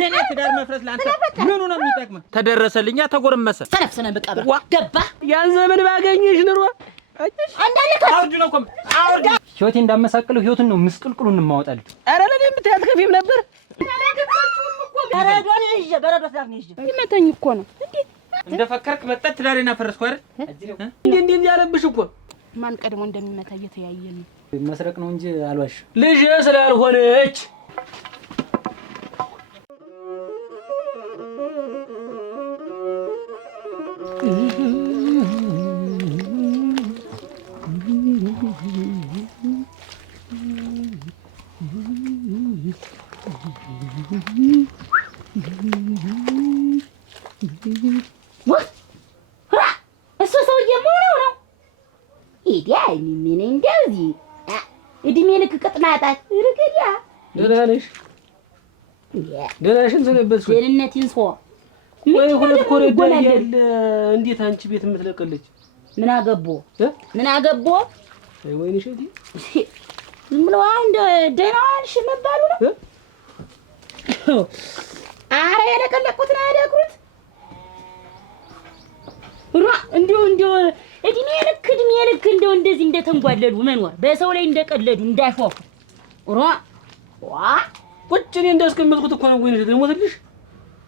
የኔ ትዳር መፍረስ ላንተ ምኑ ነው የሚጠቅመው? ተደረሰልኛ ተጎረመሰ ሰነፍሰነ በቃ ገባ ያን ዘመን ባገኝሽ ኑሮ አውርድ ነው ቆም አውርድ። ህይወቴ እንዳመሳቀለው ህይወቱን ነው ምስቅልቅሉን ማወጣልኝ። ኧረ ለኔም ብታያት ከፊም ነበር። በረዶን ይዤ በረዶ ሳፍን ይዤ ይመታኝ እኮ ነው እንዴ እንደፈከርክ መጣት ትዳሬና ፈረስኩ አይደል? እንዴ ያለብሽ እኮ ማን ቀድሞ እንደሚመታ እየተያየን ነው። መስረቅ ነው እንጂ አልዋሽ ልጅ ስላልሆነች እሱ ሰውዬ መሆኑ ነው ኢዲያ ምን እንደዚህ እድሜ ልክ ቅጥናጣት እርግዲያ ደህና ነሽ? ደህና ነሽን? ሰነበትሽ? ደህንነትን ሰው ወይ ሁለት ኮረዳ ያለ እንዴት አንቺ ቤት የምትለቀለች ምን አገቦ ምን አገቦ? አይ ወይንሽ እዲ ዝም ብሎ አንድ ደህና ዋልሽ መባሉ ነው። አረ የለቀለቁት ነው ያደግሩት እንዲሁ እድሜ ልክ እንደው እንደዚህ እንደተንጓለሉ መኖር በሰው ላይ እንደቀለዱ እንዳይፎፉ ቁጭ እኔ እንዳስቀመጥኩት እኮ ነው። ወይንሽ ልሞትልሽ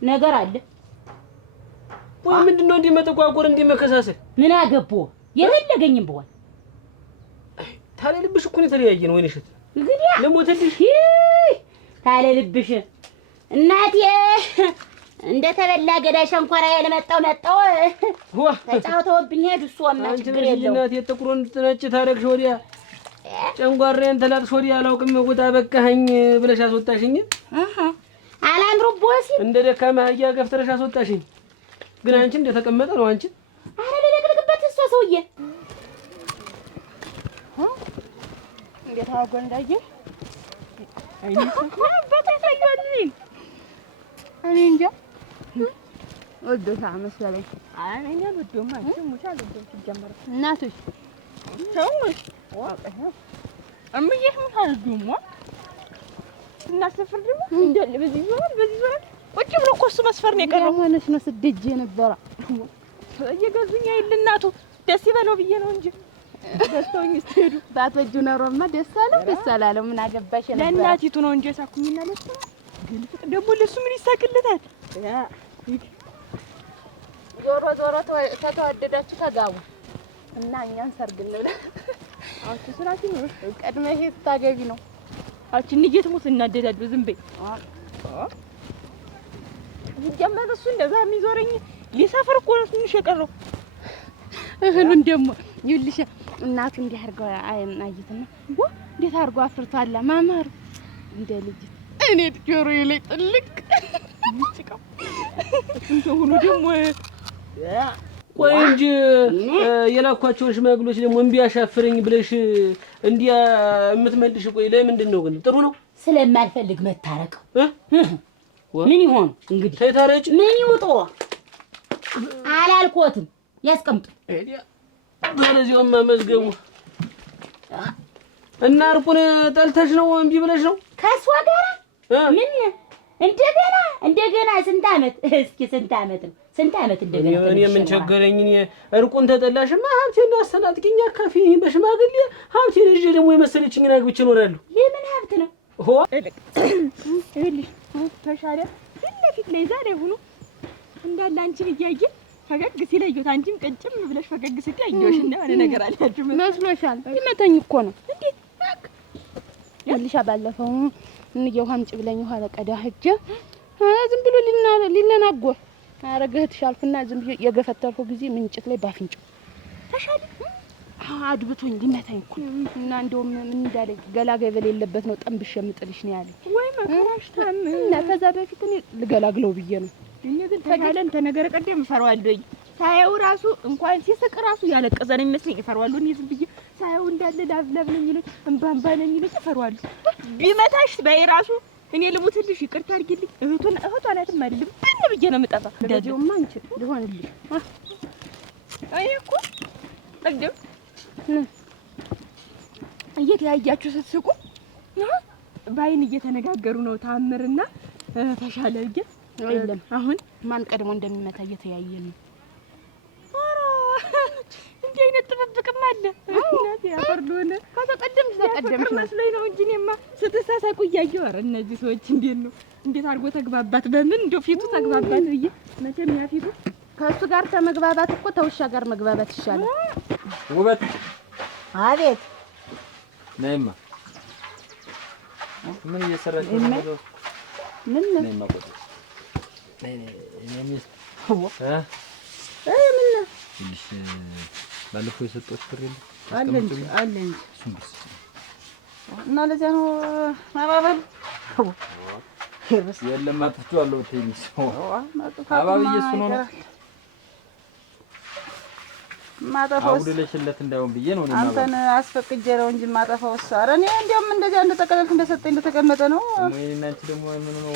ነገር አለ ወይ ምንድነው? እንዲህ መጠቋቆር እንዲህ መከሳሰል ምን አገቦ? የፈለገኝም በኋላ ታለ ልብሽ እኮ ነው የተለያየ ነው። ወይንሽ እንግዲህ ልሞትልሽ ታለ ልብሽ እናቴ እንደተበላ ገዳ ሸንኮራ ያለመጣው ተጫውተውብኝ ሄዱ። እሱማ ችግር የለውም እናቴ ጥቁሩን ነጭ ታረግሽ ወዲያ ጨንጓሬን ተላጥሽ ወዲያ አላውቅም ወጣ በቃኝ ብለሽ አስወጣሽኝ። አላምሮቦሲ እንደ ደካማ አህያ ገፍተረሽ አስወጣሽኝ። ግን አንቺ እንደተቀመጠ ነው አንቺ አረ ለለቅልቅበት እሷ ሰውዬ እንዴት አጎንዳዬ እኔ እንጃ ወዶታ መሰለኝ። አይ እኔ አልወደውም። አንቺ ሙሽ አልወደውም ሲጀመር እናትሽ ተውሽ እምዬ ምን አልወደውም እናስፈር ደግሞ እንደለ በዚህ ዞር ቁጭ ብሎ እኮ እሱ መስፈር ነው የቀረው። ሆነሽ ነው ስደጅ ነበረ እየገዙኝ አይደል እናቱ ደስ ይበለው ብዬ ነው እንጂ ደስተውኝ ስትሄዱ ባትወጁ ኖሮማ ደስ አላለው ምን አገባሽ ነበር። ለእናቲቱ ነው እንጂ ሳኩኝና ለሱ ግን ደግሞ ለሱ ምን ይሳቅልታል? ዞሮ ተተዋደዳችሁ ተጋቡ እና እኛን ሰርግ እንብላ። አንቺ ስራቲ ነው ቀድመ ይሄ ታገቢ ነው። አንቺ ንጌት ሞት እናደዳዱ ዝም በይ። ይጀመር እሱ እንደዛ የሚዞረኝ ሊሰፍር እኮ ነው ትንሽ የቀረው። እህሉን ደግሞ ይልሽ እናቱ እንዲህ አድርገው አይትና እንዴት አድርጎ አፍርቷል ማማሩ እንደ ልጅ እኔ ጆሮዬ ላይ ጥልቅ ይጭቃው እንት ሁሉ ደግሞ ቆይ እንጂ የላኳቸውን ሽማግሎች ደግሞ እምቢ አሻፍረኝ ብለሽ እንዲያ የምትመልሽ ቆይ ለምንድን ነው ግን? ጥሩ ነው ስለማልፈልግ መታረቅ ምን ይሆን እንግዲህ ተይታረጭ ምን ይውጡ አላልኮትም ያስቀምጡ በለዚያውማ መዝገቡ እና እርቁን ጠልተሽ ነው እምቢ ብለሽ ነው ከሷ ጋር ምን እንደገና ስንት ዓመት እስኪ ስንት ዓመት ነው ስንት ዓመት እንደገና እኔ ምን ቸገረኝ? እኔ እርቁን ተጠላሽማ ሀብቴን አስተናጥቂኝ አካፊኝ በሽማግሌ ሀብቴን ይዤ ደግሞ የመሰለችኝን አግብቼ እኖራለሁ። የምን ሀብት ነው? ይኸውልሽ ተሻለ ፊት ለፊት ላይ ዛሬ ሆኖ እንዳለ አንቺን እያየ ፈገግ ሲለዩት አንቺም ቀጭም ብለሽ ፈገግ ስትይ አየሁሽ እና የሆነ ነገር አላችሁ መስሎሻል? ይመታኝ እኮ ነው እንዴ ይልሻ ባለፈው እንየው ሀምጭ ብለኝ ውሃ ለቀዳ ሂጅ ዝም ብሎ ሊነናጎር አረጋህት ሻልፍና ዝም ብዬ የገፈተርኩ ጊዜ ምንጭት ላይ ባፍንጫው ተሻለ አድብቶኝ ሊመታኝ እኮ እና እንደውም ምን እንዳለኝ ገላጋይ በሌለበት ነው ጠንብሽ የምጥልሽ ነው ያለኝ። ወይ መከራሽ ታም እና ከዛ በፊት እኔ ልገላግለው ብዬ ነው። እኔ ግን ተሻለን ተነገረ ቀደም ፈራዋለኝ ሳይው ራሱ እንኳን ሲስቅ ራሱ ያለቀሰ ነው የሚመስለኝ። ፈራዋለሁ እኔ ዝም ብዬ ሳይው እንዳለ ላብላብ ነኝ ይለኝ እንባንባ ነኝ ይለኝ ፈራዋለሁ። ቢመታሽ በይ ራሱ እኔ ልሙትልሽ ይቅርታ አድርጊልኝ እህቷ ናትም አይደለም ምን ብዬ ነው የምጠፋ? እንደዚሁማ አንቺ ሊሆንልሽ አይ እኮ ቀደም እየተያያችሁ ስትስቁ ባይን እየተነጋገሩ ነው ታምርና ተሻለ ግን የለም አሁን ማን ቀድሞ እንደሚመታ እየተያየን ነው። እንዲህ አይነት ጥብቅም አለ እናቴ ያፈርዶነ ከተቀደምሽ መስሎኝ ነው እንጂ እኔማ ስትሳሳቁ እያየሁ ኧረ እነዚህ ሰዎች እንዴት አድርጎ ተግባባት በምን እንደው ፊቱ ተግባባት ብዬ መቼም ያ ፊቱ ከእሱ ጋር ተመግባባት እኮ ተውሻ ጋር መግባባት ይሻላል። ውበት አቤት ነይማ ምን እየሰራች ነው? ምን ነይማ ቆይ ነይ ትንሽ ባለፈው የሰጠሁት ብር የለም አለኝ እና ለዚያ ነው ማባበል የለም አጥፍቼዋለሁ ትንሽ አባብዬ እሱ ነው ማጠፋው አውድለሽለት እንዳይሆን ብዬ ነው እኔ አንተን አስፈቅጄ ነው እንጂ ማጠፋው እሱ ኧረ እኔ እንደውም እንደዚህ አንድ ተቀለልክ እንደሰጠኝ እንደተቀመጠ ነው ወይኔ አንቺ ደግሞ ምን ነው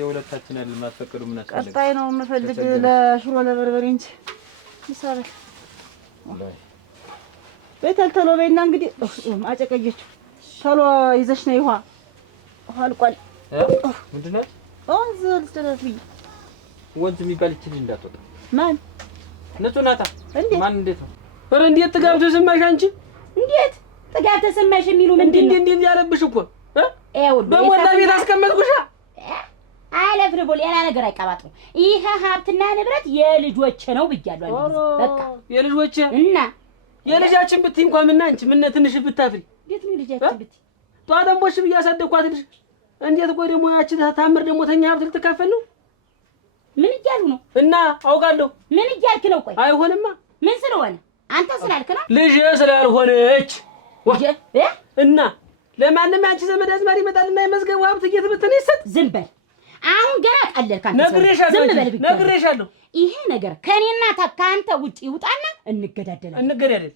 የሁለታችን አይደል ማስፈቀዱ ምን አስፈልግ ቀጣይ ነው የምፈልግ ለሽሮ ለበርበሬ እንጂ ይሳለ በተልተሎ በይና እንግዲህ አጨቀየችው ቶሎ ይዘሽ ነው ውሃ አልቋል ምንድን ነው ወንዝ ልትደርሺ ወንዝ የሚባል ይችል እንዳትወጣ ማን ንጹህ ናታ ማን እንዴት ነው ኧረ እንዴት ጥጋብ ተሰማሽ አንቺ እንዴት ጥጋብ ተሰማሽ የሚሉ ምንድን ነው እንዴ ያለብሽ እኮ ይኸውልህ በሞላ ቤት አስቀመጥኩሽ አለፍ ነው ሌላ ነገር አይቀባጥሩ ይሄ ሀብትና ንብረት የልጆቼ ነው ብያለሁ በቃ የልጆቼ እና የልጃችን ብትይ እንኳን ምን አንቺ ምን ትንሽ ብታፍሪ እንዴት ነው ልጃችን ብትይ ጧደምቦሽ ብያሳደኳት ልጅ እንዴት ቆይ ደግሞ ያቺ ታምር ደግሞ ተኛ ሀብት ልትካፈል ነው ምን እያሉ ነው እና አውቃለሁ ምን እያልክ ነው ቆይ አይሆንማ ምን ስለሆነ አንተ ስላልክ ነው ልጅ ስላልሆነች እና ለማንም አንቺ ዘመድ አዝማሪ ይመጣልና የመዝገቡ ሀብት እየተበተነ ይሰጥ ዝም በል አሁን ገና ቀለልክ አንተ ነግሬሻለሁ ይሄ ነገር ከኔና ከአንተ ውጪ ይውጣና እንገዳደላለን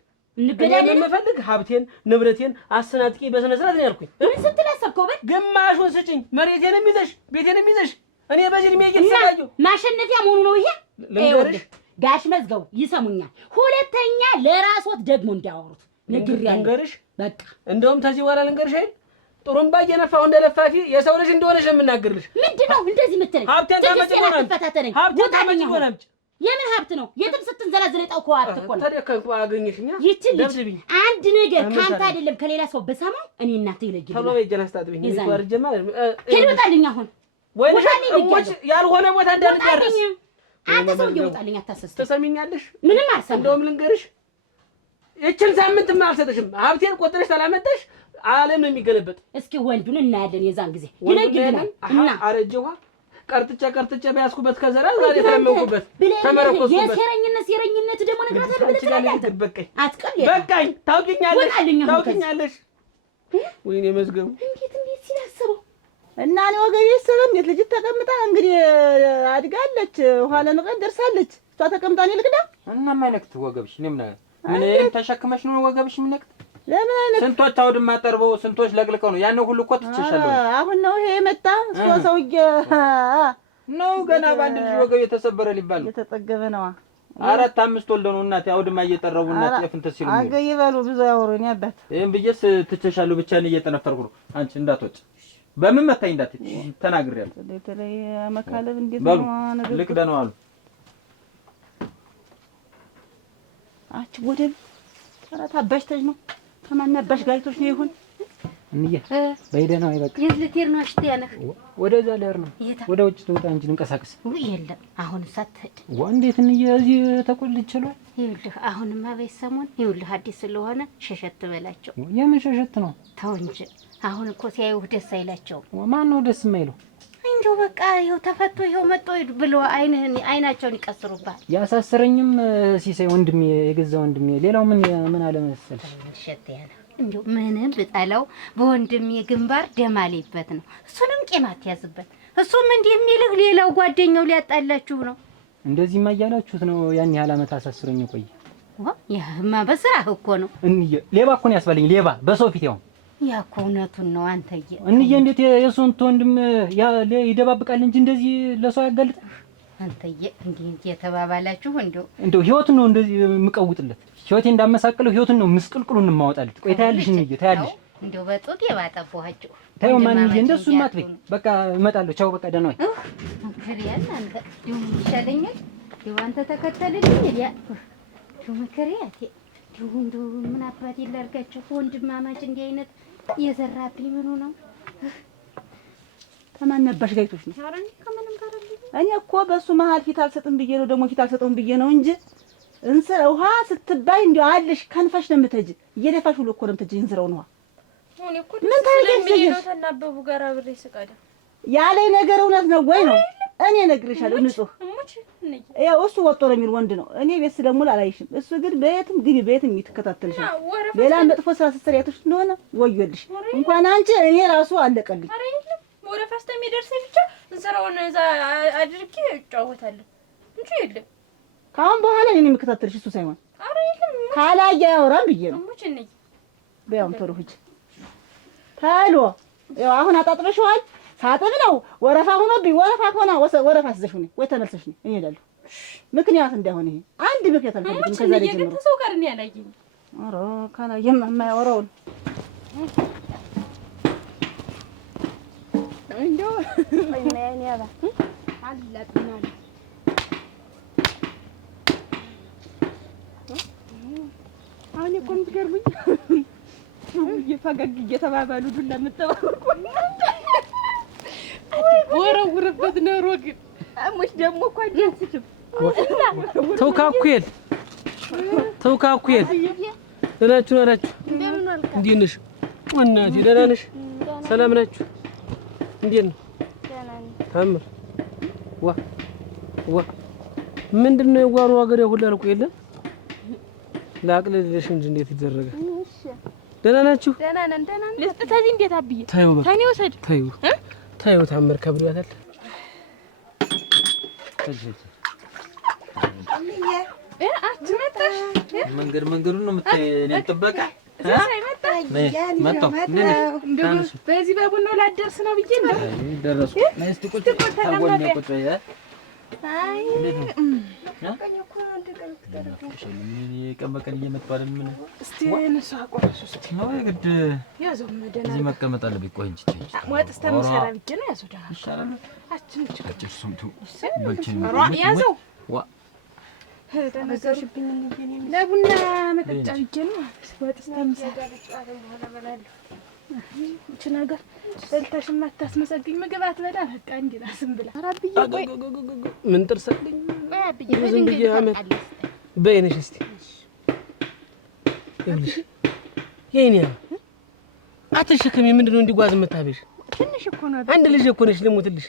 የምፈልግ ሀብቴን ንብረቴን አሰናጥቂ በስነ ስርዓት ነው ያልኩኝ ምን ስትል አሰብከው በል ግማሹን ስጭኝ መሬቴንም ይዘሽ ቤቴንም ይዘሽ እኔ በዚህ እድሜ እየተሰቃየሁ ማሸነፊያ መሆኑ ነው ይሄ ልንገርሽ ጋሽ መዝገቡ ይሰሙኛል ሁለተኛ ለራስዎት ደግሞ እንዳያወሩት ነግሬያለሁ ልንገርሽ በቃ እንደውም ተዚህ በኋላ ልንገርሽ አይደል ጥሩምባ እየነፋሁ እንደለፋፊ የሰው ልጅ እንደሆነሽ የምናገርልሽ ምንድነው እንደዚህ የምትለኝ ሀብቴን ታመጭ ሀብቴን ታመጭ የምን ሀብት ነው የትም ስትንዘላዘል የጣውከው ሀብት እኮ ነው ተደከንኩ አገኘሽኛ ይቺ ልጅ አንድ ነገር ካንተ አይደለም ከሌላ ሰው በሰማው እኔ እናቴ ይለጅልኝ ተሎ በጀና አስታጥብኝ ወርጀማ ይወጣልኝ አሁን ወይስ እሞች ያልሆነ ቦታ እንዳልደርስ አንተ ሰው ይወጣልኝ አታሰስተ ተሰሚኛለሽ ምንም አልሰማም እንደውም ልንገርሽ እቺን ሳምንት አልሰጥሽም ሀብቴን ቆጥረሽ ታላመጣሽ ዓለም ነው የሚገለበጥ እስኪ ወንዱን እናያለን የዛን ጊዜ ይለጅልናል እና አረጀዋ ቀርጥጫ በያዝኩበት ከዘራ ዛሬ ተለመንኩበት ተመረኮስኩበት የሴረኝነት ደግሞ ነግራታለህ በቃኝ አትቀል በቃኝ ታውቂኛለሽ ወይኔ መዝገቡ እንዴት ሲላስበው እና እኔ ወገቤ ሰበም እንዴት ልጅ ተቀምጣ እንግዲህ አድጋለች ኋላ ንቀን ደርሳለች እሷ ተቀምጣ እኔ ልቅዳ እና ማይነክት ወገብሽ ምን ተሸክመሽ ነው ወገብሽ ምንክት ለምን አይነት ስንቶች አውድማ ጠርበው ስንቶች ለቅልቀው ነው ያን ሁሉ እኮ ትችሻለሁ አሁን ነው ይሄ መጣ እሷ ሰውዬ ነው ገና ባንድ ልጅ ወገብ የተሰበረ ሊባል ነው የተጠገበ ነው 4-5 ወልደ ነው እናቴ አውድማ እየጠረቡ እናቴ የፍንተ ሲሉ አገ ይበሉ ብዙ ያወሩኝ አባት ይሄን ብዬስ ትችሻለሁ ብቻ ነው እየተነፈርኩ ነው አንቺ እንዳትወጪ በምን መታኝ እንዳትይ ተናግሬያለሁ በተለይ መካለብ እንዴት ነው ነገር ልክ ደህና አሉ አቺ ወደብ ተራታ ባሽተጅ ነው ከማናባሽ ጋይቶች ነው ይሁን እንዬ በይደና አይበቃ የዝልቴር ነው አሽቴያለህ ወደዛ ለር ነው ወደ ውጭ ትወጣ እንጂ እንቀሳቀስ የለም አሁን ሳትሄድ ወንዴት እንዬ እዚህ ተቆልጭሏል ይኸውልህ አሁንማ በሰሞን ይኸውልህ አዲስ ስለሆነ ሸሸት በላቸው የምን ሸሸት ነው ተው እንጂ አሁን እኮ ሲያዩህ ደስ አይላቸውም ማን ነው ደስ የማይለው እንደው በቃ ይኸው ተፈቶ ይኸው መጥቶ ብሎ አይናቸውን ይቀስሩባል ያሳስረኝም ሲሳይ ወንድሜ የገዛ ወንድሜ ሌላው ምን አለ መሰለሽ ሸቴያለህ እንደው ምንም ብጠላው በወንድሜ ግንባር ደም አለበት ነው እሱንም ቂም አትያዝበት እሱም እንዲህ የሚልህ ሌላው ጓደኛው ሊያጣላችሁ ነው እንደዚህማ እያላችሁት ነው ያን ያህል ዓመት አሳስሮኝ ቆየ ያህማ በስራህ እኮ ነው እንዬ ሌባ እኮ ነው ያስባለኝ ሌባ በሰው ፊት ያው ያ እኮ እውነቱን ነው አንተዬ እንዬ እንዴት የሱን ወንድም ይደባብቃል እንጂ እንደዚህ ለሰው ያጋልጥ አንተዬ እንዲህ የተባባላችሁ እንደው ህይወቱን ነው እንደዚህ የምቀውጥለት ህይወቴ እንዳመሳቀለው ህይወቱን ነው ምስቅልቅሉን ማወጣለት ቆይ ታያለሽ እንዬ ታያለሽ እንደው በጡት የባጠባችሁ ታየው ማንዬ እንደሱማ አትበይ። በቃ እመጣለሁ። ቻው በቃ ደህና ወይ መከሪያን አንተ ደው ይሻለኛል። ደው አንተ ተከተልልኝ ያ ደው መከሪያት ደው ምን አባቴ ላርጋቸው ወንድማማች እንዲህ አይነት የዘራብኝ ምኑ ነው? ከማን ነባሽ ጋይቶሽ ነው? ኧረ ከማንም ጋር እኔ እኮ በሱ መሀል ፊት አልሰጥም ብዬ ነው ደግሞ ፊት አልሰጠውም ብዬ ነው እንጂ ውሃ ስትባይ እንዲያው አለሽ ከንፈሽ ነው የምትሄጂ። እየደፋሽ ሁሉ እኮ ነው የምትሄጂ እንስራውን ውሃ ምን ታደርጊ ነው? ተናበቡ ጋር አብሬ ስቀዳ ያለኝ ነገር እውነት ነው ወይ ነው? እኔ እነግርሻለሁ ንጹህ ያው እሱ ወጥቶ ነው የሚል ወንድ ነው። እኔ ቤት ስለሙሉ አላይሽም። እሱ ግን በየትም ግቢ በየትም ይተከታተልሻል። ሌላ መጥፎ ስራ ስትሰሪያቶሽ እንደሆነ ወዮልሽ። እንኳን አንቺ እኔ ራሱ አለቀልኝ። ወረፋ እስከሚደርሰኝ ብቻ እንሰራውን እዛ አድርጌ እጫወታለሁ እንጂ የለም። ከአሁን በኋላ እኔ የምከታተልሽ እሱ ሳይሆን ካላየ ያወራም ብዬ ነው። በያም ቶሎ ሂጂ ታሎ ያው አሁን አጣጥበሽዋል። ሳጥብ ነው ወረፋ ሆኖብኝ። ወረፋ ከሆነ ወረፋ አስዘሽ ነው ወይ ተመልሰሽ ነው እኔ እሄዳለሁ። ምክንያት እንዳይሆን ይሄ አንድ ምክንያት አልፈልግም። ከዛ ላይ ጀምሮ ሰው ጋር ነው ያላየኝ። ኧረ ካላየም የማያወራውን እንደው አይኔ ያባ አላጥናል አሁን እኮ የምትገርሙኝ እየፈገግ እየተባባሉ ዱላ የምትጠባበቁ ወረውርበት ነው ግን አሞሽ ደግሞ እኮ አዲስችም ተውካኩል ደህናችሁ ናችሁ? እንዴት ነሽ እናቴ? ደህና ነሽ? ሰላም ናችሁ? እንዴት ነው? ታምር ዋ ምንድነው የጓሮ ሀገር ያሁላ አልኩ የለም ላቅልልሽ እንጂ እንዴት ይደረጋል? እሺ ደህና ናችሁ? ደህና ነን። ለስተታዚ እንዴት አብዬ ታዩ ታኔ ወሰድ ታዩ ታምር ከብሏታል። አትመጣሽ መንገዱን ነው የምትኔ ጥበቃ መጣሁ። በዚህ በቡናው ላደርስ ነው ብዬ ነው ደረስኩ። እስቲ ቁጭ ታጎኔ ቁጭ አይ ቀን በቀን እየመጣሁ አይደል? ምን እስቲ እነሱ አቆራሱ እስቲ ነው የግድ ያዘው መደና እዚህ መቀመጥ አለብኝ። ቆይ እንጂ ወጥ እስከምሰራ ብቻ ነው ያዘው ደህና ይሻላል። አችን ጭጭ ሱምቱ በልችን ያዘው ዋ ተነሳሽብኝ እንዴ? ለቡና መጠጫ ብቻ ነው ወጥ እስከምሰራ እቺ ነገር በልታሽ ማታስመሰግኝ ምግብ አትበላ በቃ እንዲና ዝም ብላ አራብዬ ቆይ ምን ጥርሰልኝ ዝም ብዬ አመት በይነሽ እስቲ ይኸውልሽ የኔ አትሸከሚ ምንድነው እንዲጓዝ የምታበሽ ትንሽ እኮ ነው አንድ ልጅ እኮ ነሽ ልሞትልሽ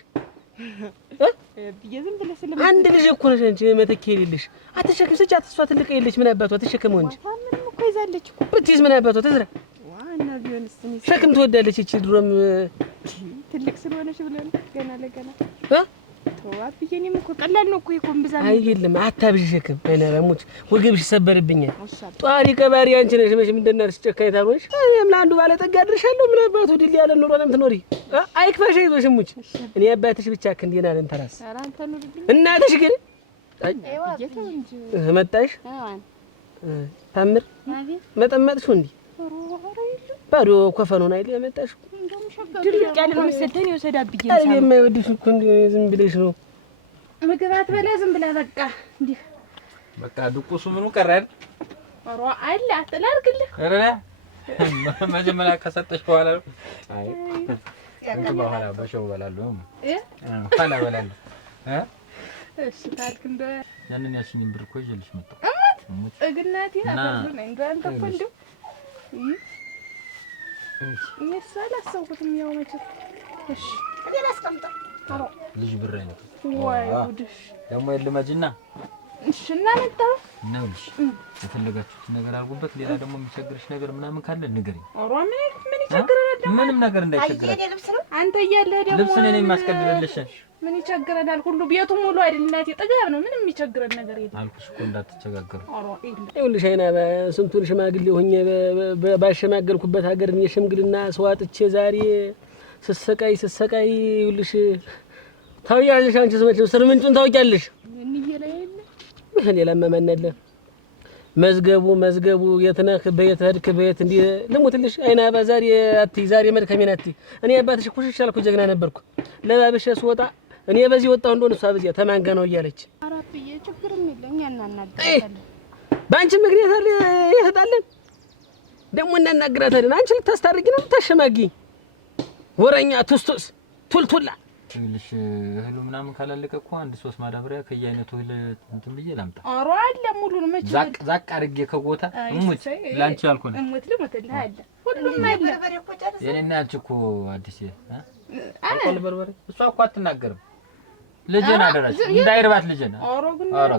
ዝም ብለሽ አንድ ልጅ እኮ ነሽ አንቺ መተኪያ የሌለሽ አትሸከም ስጫት እሷ ትልቅ የለሽ ምን አባቷ ተሸከመው እንጂ ምንም እኮ ይዛለች እኮ ብትይዝ ምን አባቷ ተዝራ ዋና ቢሆንስ ሸክም ትወዳለች እቺ ድሮም ትልቅ ስለሆነሽ ብለን ገና ለገና ተዋብዬ እኔም እኮ ቀላል ነው እኮ ይቆምብዛል አይደለም አታብሽ ሸክም አይናራሙች ወገብሽ ይሰበርብኛል ጧሪ ቀባሪ አንቺ ነሽ መቼም እንደናርስ ጨካኝ ታልሆንሽ እኔም ለአንዱ ባለጠጋ አድርሻለሁ ምን አባቱ ድል ያለ ኑሮ ለምን ትኖሪ አይክፋሽ አይዞሽሙች እኔ አባትሽ ብቻ ክንዴና ነን ተራስ ኧረ አንተ ኑርልኝ እናትሽ ግን መጣሽ ታምር መጠመጥሽው እንዴ ባዶ ኮፈኑን አይደል ያመጣሽው ድርቅ ያለ ነው መሰለኝ የወሰዳብኝ አይ የማይወድሽ እኮ እንዴ ዝም ብለሽ ነው ምግብ አትበላ ዝም ብላ በቃ እንዴ በቃ ድቁሱ ምኑ ቀረን ኧረ አለ አትላርግልህ ኧረ መጀመሪያ ከሰጠሽ በኋላ አይ እንት በኋላ በሸው በላለሁ ኋላ በላለሁ እሺ ታልክ እንደ ያንን ያሽኝን ብር እኮ ይዤልሽ መጣሁ እግናቴ አፈር ነው እንደ አንተ እኮ እንደው እኔስ አላሰብኩትም ያው መቼም እሺ እኔ ላስቀምጠው ልጅ ብር አይነት ወይ ጉድሽ ደግሞ የልመጅና እሺ እና መጣሁ ነው እሺ የፈለጋችሁት ነገር አድርጉበት ሌላ ደግሞ የሚቸግርሽ ነገር ምናምን ካለ ንገሪኝ ኧረ ምን ይቸግረናል ምንም ነገር እንዳይቸግረን አንተ እያለህ ደግሞ ልብስ እኔ የማስቀድልልሽ ምን ይቸግረናል ሁሉ ቤቱ ሙሉ አይደል እናቴ ጥጋብ ነው ምንም የሚቸግረን ነገር የለም አልኩሽ እኮ እንዳትቸጋገሩ ይኸውልሽ አይና ስንቱን ሽማግሌ ሆኜ ባሸማገልኩበት ሀገር እኔ ሽምግልና ስዋጥቼ ዛሬ ስሰቃይ ይኸውልሽ ታውቂያለሽ አንቺ ስመች ስር ምንጩን ታውቂያለሽ ምን ይየለ የለ ሌላ ማን አለ መዝገቡ የት ነህ በየት ሄድክ በየት እንዲህ ልሙትልሽ አይናባ ዛሬ አትይ ዛሬ መድከሜን አትይ እኔ አባትሽ ኩሽሽ ያልኩ ጀግና ነበርኩ ለባብሼ ስወጣ እኔ በዚህ ወጣሁ እንደሆነ እሷ በዚያ ተማንጋ ነው እያለች አራብዬ ችግርም የለኝ እናናገራለን ባንቺ ምክንያት አለ ይሄዳለን ደግሞ እናናግራታለን አንቺ ልታስታርቂ ነው ተሸማጊ ወረኛ ቱስቱስ ቱልቱላ ትንሽ እህሉ ምናምን ካላለቀ እኮ አንድ 3 ማዳበሪያ ከየአይነቱ እህል እንትን ብዬ ላምጣ ኧረ አለ ሙሉን መች ዛቅ አድርጌ ከጎታ እሙት ላንቺ ያልኩ ነው እሙት ልሞትልህ አለ ሁሉም አለ የኔና አንቺ እኮ አዲስ አልቆል በርበሬ እሷ እኮ አትናገርም ልጄን አደረች እንዳይርባት ልጄን ኧረ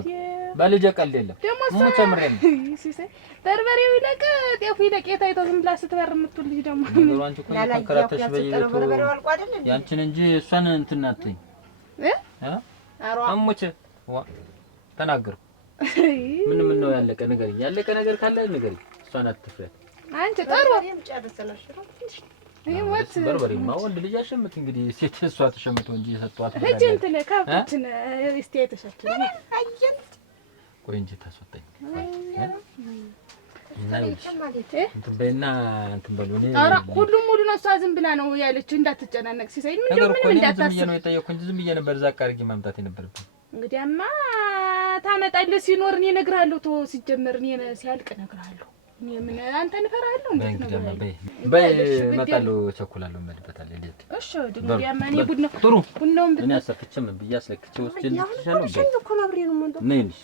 በልጄ ቀልድ የለም ሙ ተምሬን ሲሳይ በርበሬው ይለቅ ጤፉ ይለቅ የታይቶ ዝም ብላ ስትበር የምትውል ልጅ ደግሞ አንቺ እኮ ተከራተሽ በየቤቱ ያንቺን እንጂ እሷን እንትን አትይኝ አሞቼ ዋ ተናገርኩ ምን ነው ያለቀ ነገር ካለ ንገሪኝ እሷን አትፍረት አንቺ ጠሩ ይወት በርበሬማ ወንድ ልጅ አሸምት እንግዲህ ሴት እሷ ተሸምቶ እንጂ የሰጧት ልጅ እንትን ካብትን እስቲ ተሸክኝ አየን ቆይ እንጂ ታስወጣኝ እንትን በይና እንትን በሉ እኔ ኧረ ሁሉም ሙሉ ነው እሷ ዝም ብላ ነው ያለችው እንዳትጨናነቅ ሲሳይ ምንም እንዳታስብ ዝም ብዬ ነው የጠየኩኝ እንጂ ዝም ብዬ ነበር ዛቅ አድርጌ ማምጣት የነበረብኝ እንግዲያማ ታመጣለህ ሲኖር እኔ እነግርሃለሁ ቶ ሲጀመር እኔ ሲያልቅ እነግርሃለሁ ምን አንተ እንፈራለሁ እንዴት ነው በይ መጣለው ቸኩላለሁ መልበታል ልጅ እሺ ድንግዲያማ እኔ ቡናውን እኔ አሰፍቼም ብያስለክቼ ወስጄ ልትሻለው ነይሽ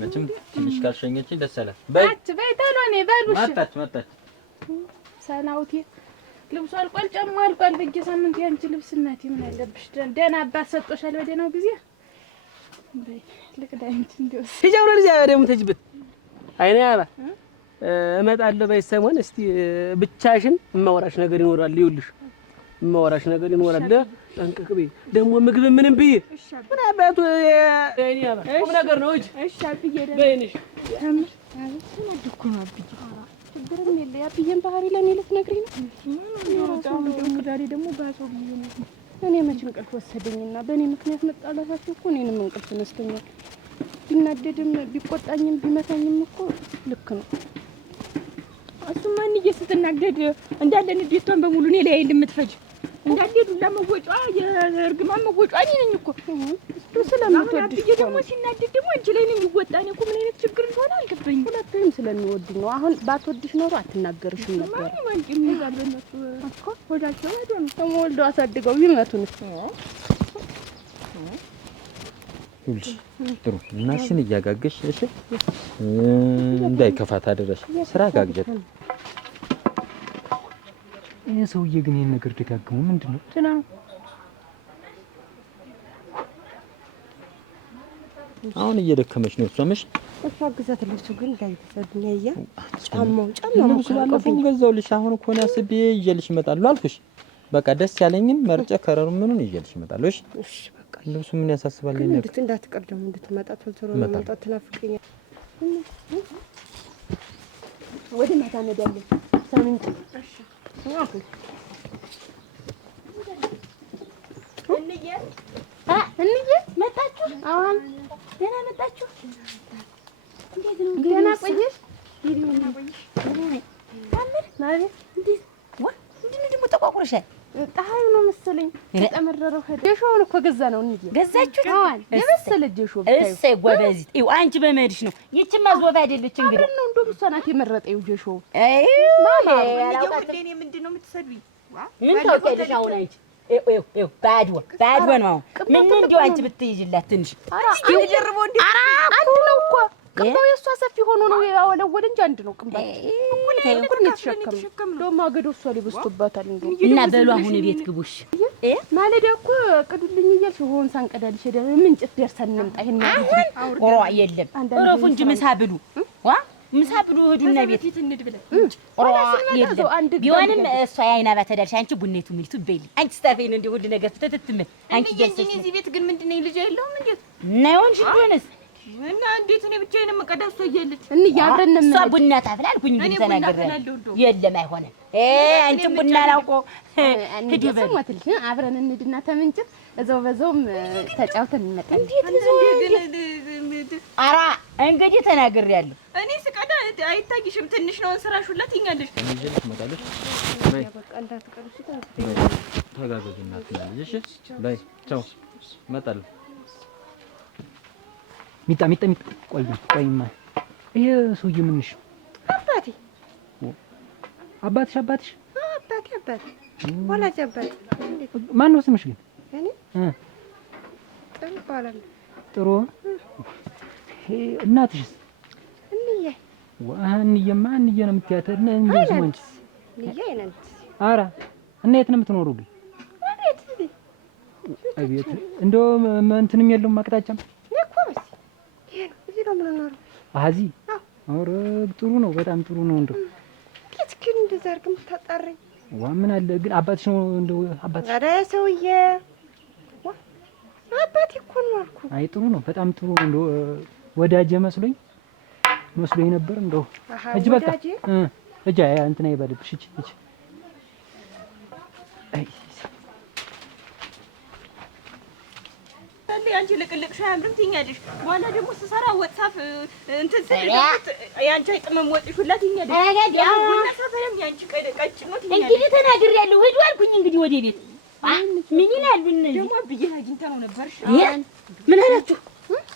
መቼም ትንሽ ካልሸኘችኝ ደስ አለ በይ ተሎ እኔ በሉሽ መጣች ሰናውቴ ልብሱ አልቋል ጫማው አልቋል በየሳምንቱ ያንቺ ልብስ እናቴ ምን አለብሽ ደህና አባት ሰጥቶሻል በደህናው ጊዜ በይ ልቅዳንቺ እንደው ሲጀምር ልጅ አይደም ተጅበት አይኔ አባ እመጣለሁ በይሰሞን እስቲ ብቻሽን የማወራሽ ነገር ይኖራል ይኸውልሽ የማወራሽ ነገር ይኖራል ጠንቅቅ በይ ደግሞ ምግብ ምንም ብዬ ምን አባቱ አይኔ አባ ቁም ነገር ነው እጅ እሺ አብዬ በይንሽ ታምር አብዬ ነው አብዬ ችግርም የለ ያብዬን ባህሪ ለኔ ልትነግሪኝ ነው ዛሬ ደግሞ ባሰው ብዬ ነው እኔ መች እንቅልፍ ወሰደኝና በእኔ ምክንያት መጣላታችሁ እኮ እኔንም እንቅልፍ ነስተኛል ቢናደድም ቢቆጣኝም ቢመታኝም እኮ ልክ ነው እሱማ እንዬ ስትናደድ እንዳለ ንዴቷን በሙሉ እኔ ላይ ልምትፈጅ እንዳደዱ ለመወጫ የእርግማን መወጫ እኔ ነኝ እኮ ስለምትወድሽ ደግሞ ሲናደድ ደግሞ አንቺ ላይ ነው የሚወጣ እኔ እኮ ምን አይነት ችግር እንደሆነ አልገባኝም ሁለቱም ስለሚወድኝ ነው አሁን ባትወድሽ ኖሮ አትናገርሽም ነበር ማን የሚዛበነቱ እኮ ወዳቸው አይደለም ተሞልዶ አሳድገው ይመቱን ይልሽ ጥሩ እናሽን እያጋገሽ እሺ እንዳይከፋት አደረሽ ስራ ጋግጀት ይሄ ሰውዬ ግን ይሄን ነገር ደጋግሞ ምንድነው ትና አሁን እየደከመች ነው እሷ ግዛት ልብሱ ግን እንዳይተሰድኝ ያያ ጫማው ልብሱ ባለፈው ገዛውልሽ አሁን እኮ ነው አስቤ ይዤልሽ እመጣለሁ አልኩሽ በቃ ደስ ያለኝን መርጬ ከረሩ ምኑን ይዤልሽ እመጣለሁ እሺ በቃ ልብሱ ምን ያሳስባል ለኔ እንዳትቀር ደግሞ እንድትመጣ ቶሎ መምጣት ትናፍቀኛል ወደ ማታ እንሄዳለን ሳምንት እሺ እንዬ መጣችሁ አሁን ደህና መጣችሁ እንዴት ነው ደህና ቆየሽ ደህና ቆየሽ ታምር ማለት እንዴት እንዴት ደግሞ ተቋቁረሻል ፀሐዩ ነው መሰለኝ ተመረረው ሄደ ጀሾውን እኮ ገዛ ነው እንዴ ገዛችሁ አሁን የመሰለ ጀሾ እሰይ ጎበዚት ይው አንቺ በመድሽ ነው ይቺማ ዞባ አይደለች እንግዲህ አብረን ነው እንደው እሷ ናት የመረጠው ጀሾ አይ ማማ ለኔ ምንድነው የምትሰዱኝ ምን ታውቂያለሽ አሁን አንቺ ኤው ባድዋ ነው ምን እንደው አንቺ ብትይዥላት ትንሽ እስኪ ጀርቦ እንዴ አንድ ነው እኮ ቅምባው የሷ ሰፊ ሆኖ ነው ያወለወለ እንጂ አንድ ነው ቅምባው እኩል ነው ተሸከም ደሞ አገዶ እሷ ሊበስቶባታል እንዴ እና በሉ አሁን ቤት ግቡሽ ማለዳ እኮ ቅዱልኝ እያልሽ ሆን ሳንቀዳልሽ ሄደ ምን ጭፍ ደርሰን እንምጣ ይሄን አሁን ኦሮ የለም ኦሮፉ እንጂ ምሳ ብሉ ዋ ምሳ ብሉ ሄዱና ቤት ትንድ ብለ ኦሮ የለም ቢሆንም እሷ ያይና ባተዳልሽ አንቺ ቡኔቱ ምሪቱ በይል አንቺ ስታፈይን እንደ ሁሉ ነገር ተተተተም አንቺ ጀልሰሽ እዚህ ቤት ግን ምንድነው ልጅ የለውም እንዴ ናይሆን ሽዶንስ እና እንዴት እኔ ብቻዬን መቀዳው ሰየልት እንያብረን ነው እሷ ቡና ታፍላ አልኩኝ እንዴ ተናገረ የለም አይሆንም አንቺ ቡና ላውቆ ሂድ በል አብረን እንድና ተመንጭት እዛው በዛውም ተጫውተን እንመጣለን እንዴት ነው ግን አራ እንግዲህ ተናግሬያለሁ እኔ ስቀዳ አይታይሽም? ትንሽ ነው እንስራሽ ሁላ ትኛለሽ። እንጀል ትመጣለሽ። በይ በቃ እንዳትቀርሽ ተጋገዙ እናት ልጅ። እሺ በይ ቻው። እመጣለሁ። ሚጣ ቆይማ ይሄ ሰውዬ ምንሽ? አባቴ አባትሽ አባቴ ወላጅ አባቴ። ማን ነው ስምሽ ግን? እኔ ጥሩ ይባላል። ጥሩ። እናትሽስ? እንዬማ እንዬ ነው የምትያት? እንዴት ነው አንቺስ? እንዬ አይነንት። ኧረ እና የት ነው የምትኖሩ ግን? አቤት እንደው እንትንም የለውም አቅጣጫም? እዚህ ነው የምንኖረው። እዚህ? ኧረ ጥሩ ነው፣ በጣም ጥሩ ነው። እንደው ግን እንደዛ አድርገህ የምታጣራኝ ምን አለ ግን አባትሽ ነው እንደው አባትሽ? ኧረ ሰውዬ አባቴ እኮ ነው አልኩህ። አይ ጥሩ ነው፣ በጣም ጥሩ ነው። እንደው ወዳጄ መስሎኝ ነበር። እንደው እጅ በቃ እጅ እንትን አይባልብሽ። እጅ አይ አንቺ ልቅልቅ ሻምርም ትኛለሽ። በኋላ ደግሞ ስሰራ ወጣፍ እንትን ያንቺ አይጥመም ወጥሽ ሁላ ትኛለሽ። ያውና ሰፈረም ያንቺ ቀጭ ነው ትኛለሽ። እንግዲህ ተናግሬያለሁ። ሂዱ አልኩኝ። እንግዲህ ወደ ቤት ምን ይላሉ እነዚህ? ደግሞ ብዬሽ አግኝታ ነው ነበር። ምን አላችሁ?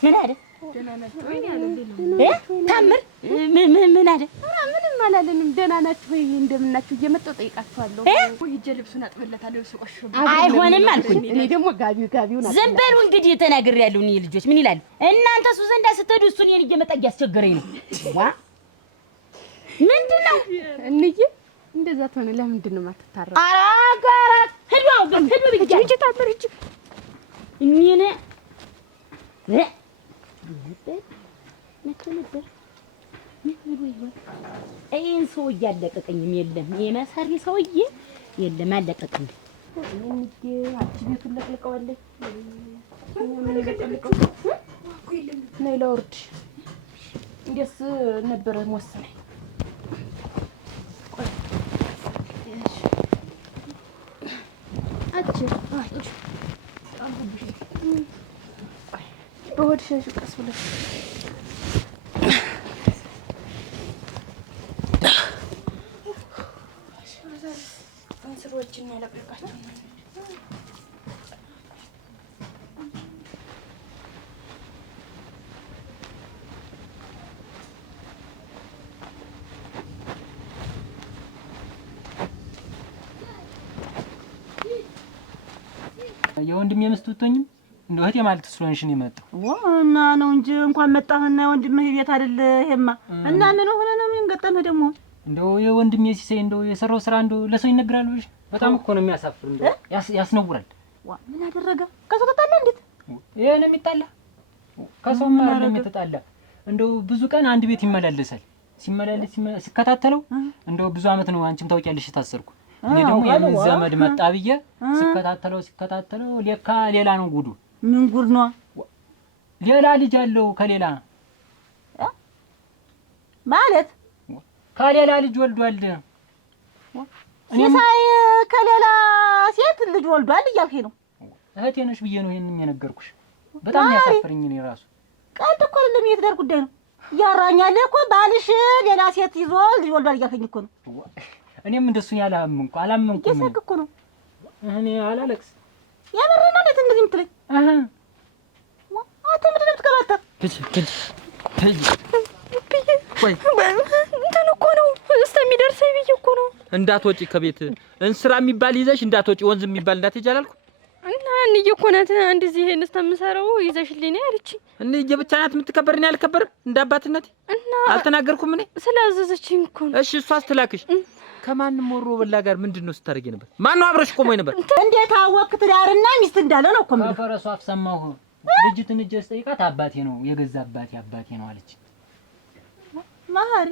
ምን አለ? ታምር ምን አለ? ምንም አላለንም። ደህና ናችሁ ወይ? እንደምናችሁ እየመጣሁ ጠይቃችኋለሁ። ሂጅ ልብሱን አጥብለታለሁ። ስቆሽ አይሆንም አልኩኝ። እኔ ደግሞ ጋቢውን ዝም በሉ እንግዲህ ተናግሬያለሁ። እኔ ልጆች ምን ይላሉ? እናንተ እሱ ዘንዳ ስትሄዱ እሱ እኔን እየመጣ እያስቸገረኝ ነው። ምንድን ነው እንዬ? እንደዛ ትሆነ ለምንድን ነው የማትታረቁ? አራጋራት ሂዱ አውገን ሂዱ ብቻ ሂጅ ታምር ሂጅ። እኔን ይሄን ሰውዬ አለቀቀኝም። የለም የመሰሪ ሰውዬ የለም አለቀቀኝ። ቤቱን ለቅልቀዋለች። ነይ ላውርድ። እንደስ ነበረ መወሰነኝ። በሆድሽ ቀስ ብለሽ እንስሮችን ያለቀቃቸው የወንድሜ ሚስት ብትሆኝም እንደው እህቴ ማለት ስለሆንሽ ነው የመጣው። እና ነው እንጂ እንኳን መጣህና ወንድምህ ቤት አይደል? ይሄማ እና ምን ሆነ ነው የሚንገጠምህ ደግሞ? እንደው የወንድሜ ሲሳይ እንደው የሰራው ስራ እንደው ለሰው ይነግራል ብለሽ በጣም እኮ ነው የሚያሳፍር። እንደው ያስነውራል። ምን አደረገ? ከሰው ተጣላ? እንዴት ይሄ ነው የሚጣላ? ከሰው ማለት ነው የተጣላ። እንደው ብዙ ቀን አንድ ቤት ይመላለሳል። ሲከታተለው እንደው ብዙ አመት ነው አንቺም ታውቂያለሽ የታሰርኩ። እኔ ደግሞ ያንን ዘመድ መጣ ብዬ ሲከታተለው ለካ ሌላ ነው ጉዱ። ምን ጉድ ነው? ሌላ ልጅ አለው ከሌላ ማለት ከሌላ ልጅ ወልዷል። ሲሳይ ከሌላ ሴት ልጅ ወልዷል እያልከኝ ነው? እህቴ ነሽ ብዬ ነው ይሄንን የነገርኩሽ። በጣም ያሳፍረኝ ነው ራሱ። ቀልድ እኮ አይደለም፣ የትዳር ጉዳይ ነው። ያራኛል እኮ ባልሽ ሌላ ሴት ይዞ ልጅ ወልዷል እያልከኝ እኮ ነው። እኔም እንደሱን አላመንኩም። የሰክ እኮ ነው። እኔ አላለቅስ የምርና እንዴት እንደዚህ የምትለኝ? አንተ ምንድን ነው የምትቀባጠር? ቆይ እንትን እኮ ነው እስከሚደርሰኝ ብዬሽ እኮ ነው። እንዳትወጪ ከቤት እንስራ የሚባል ይዘሽ እንዳትወጪ፣ ወንዝ የሚባል እንዳትሄጂ አላልኩም? እና እንዬ እኮ ናት እንደዚህ ይሄን እስከምሰራው ይዘሽልኝ ነው ያለችኝ። እንዬ ብቻ ናት የምትከበር፣ እኔ አልከበርም እንደ አባትነቴ? እና አልተናገርኩም እኔ? ስላዘዘችኝ እኮ ነው። እሺ እሷስ ትላክሽ። ከማንም ወሮ በላ ጋር ምንድን ነው ስታደርጊ ነበር? ማነው አብረሽ ቆሞኝ ነበር? እንዴት አወቅህ? ትዳርና ሚስት እንዳለ ነው እኮ የምልህ። ከፈረሱ አፍ ሰማሁ። ልጅትን እጄ ስጠይቃት አባቴ ነው የገዛ አባቴ ነው አለች። ማህሪ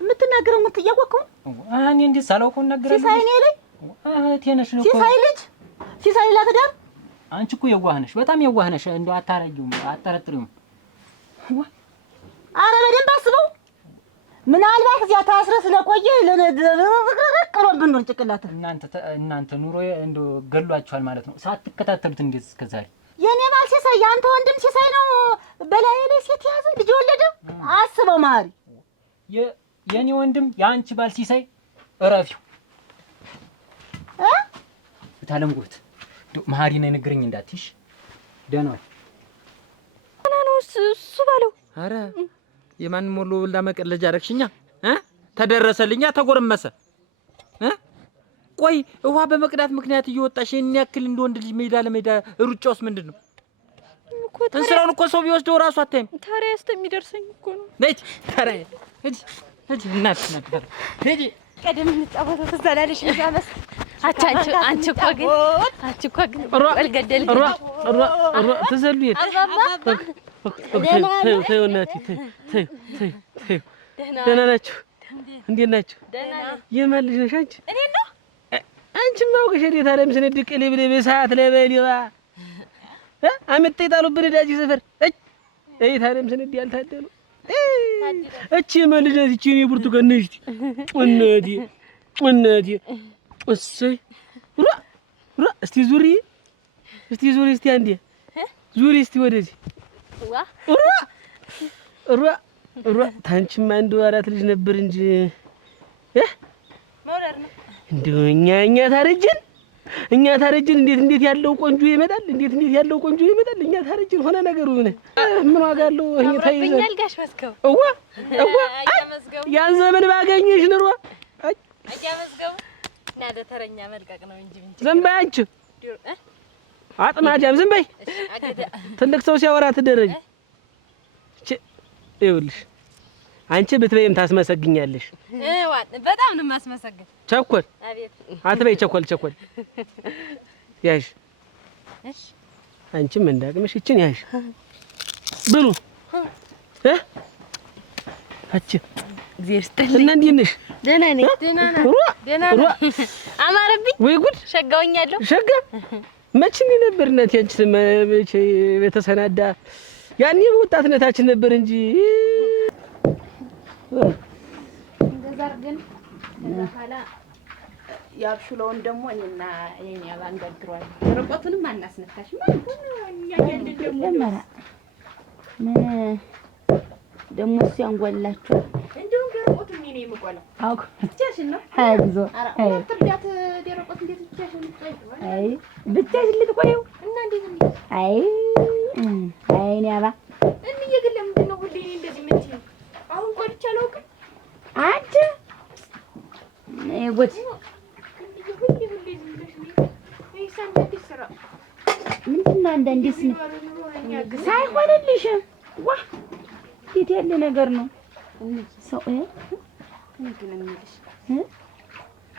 የምትናገረው የምትያወቀው እኔ እንዴት ሳላውቀው እናገራለሁ? ሲሳይ እኔ ላይ እህቴ ነሽ እኮ ሲሳይ ልጅ ሲሳይ ለትዳር አንቺ እኮ የዋህ ነሽ፣ በጣም የዋህ ነሽ። እንደው አታረጊውም፣ አጠረጥሪውም። ኧረ በደንብ አስበው። ምናልባት እዚያ ታስረህ ስለቆየ ለነቀረብን ነው ጭቅላት። እናንተ ኑሮ እንደው ገሏችኋል ማለት ነው ሳትከታተሉት እንዴት እስከዛሬ። የኔ ባል ሲሳይ ያንተ ወንድም ሲሳይ ነው በላይ ላይ ሴት ያዘ ልጅ ወለደ። አስበው ማሪ የኔ ወንድም ያንቺ ባል ሲሳይ እረፊው ታለምጎት ማሪ ነኝ ንግርኝ እንዳትሽ ደህና ነው እሱ ባለው። አረ የማን ሞሎ ወልዳ መቀለጃ አረክሽኛ ተደረሰልኛ ተጎረመሰ ቆይ ውሃ በመቅዳት ምክንያት እየወጣሽ የኔ ያክል እንደወንድ ልጅ ሜዳ ለሜዳ ሩጫውስ ምንድነው? እንስራውን እኮ ሰው ቢወስደው ራሱ አታይም። ታሪያ እስከሚደርሰኝ እኮ ነው። ነይ ታሪያ ሂጂ እናት ሂጂ ቀደም እንጫወተው ተዛላለሽ ይዛመስ አንቺ እኮ ግን አልገደል ተዘሉ ተይው እናቴ ተይው ደህና ናችሁ? እንዴት ናችሁ? የማን ልጅ ነሽ አንቺ? እኔ ነው አንቺማ አውቀሽ እንዴት አለም ስንድቅ ለብለ በሰዓት ለበሊዋ አመጣ ይጣሉብን ዳጂ ሰፈር እይ ታለም ስንድ ያልታደሉ እቺ የማን ልጅ ነች? እቺ እኔ ብርቱካን ነሽ እናቴ እሰይ ራ እስቲ ዙሪ እስቲ አንዴ ዙሪ እስቲ ወደዚህ ራ ታንቺማ አንዱ አራት ልጅ ነበር እንጂ መውለድ ነው እንደው እኛ ታረጅን እንዴት ያለው ቆንጆ ይመጣል እንዴት ያለው ቆንጆ ይመጣል እኛ ታረጅን ሆነ ነገሩ ምን ዋጋ አለው እኛ ታይዘን አምሮብኛል ጋሽ መስገው አያመዝገቡ ያን ዘመን ባገኘሽ ኑሮ አያመዝገቡ እና ለተረኛ መልቀቅ ነው እንጂ ዝም በይ አንቺ አጥማጃም ዝም በይ ትልቅ ሰው ሲያወራ ትደረጅ ይኸውልሽ አንቺ ብትበይም ታስመሰግኛለሽ በጣም ነው የማስመሰግን ቸኮል አቤት አትበይ ቸኮል ያሽ እሺ አንቺም እንዳቅምሽ እቺን ያሽ ብሉ አቺ እግዚአብሔር ይስጥልኝ እና እንዴት ነሽ? ደህና ነኝ ደህና ነኝ አማረብኝ ወይ ጉድ ሸጋውኛለሁ ሸጋ መቼ ነበር እናቴ አንቺ መቼ በተሰናዳ ያኔ በወጣትነታችን ነበር እንጂ እንደዛ ግን ለካላ ያብሹለውን ደግሞ እኔና የኔ አባንጋግሯል ርቆቱንም አናስነካሽ ማለት ነው ያያልን ደግሞ ምን ደግሞ ሲያንጓላችሁ እንደው ደረቆቱ ምን ነው የምቆላው አውቁ ብቻሽን ነው አይዞ አይ ትርዳት ደረቆት እንዴት ብቻሽን ነው አይ ብቻሽን ልትቆየው እና እንዴት አይ ኒያባ እንዬ ግን ለምንድን ነው ሁሌ እንደዚህ የምትይው አሁን ቆልቻ አላውቅም አንቺ ጉድ ምንድን ነው አንዳንዴስ ሳይሆንልሽ ዋ እንዴት ያለ ነገር ነው ሰው ምንድን ነው የሚልሽ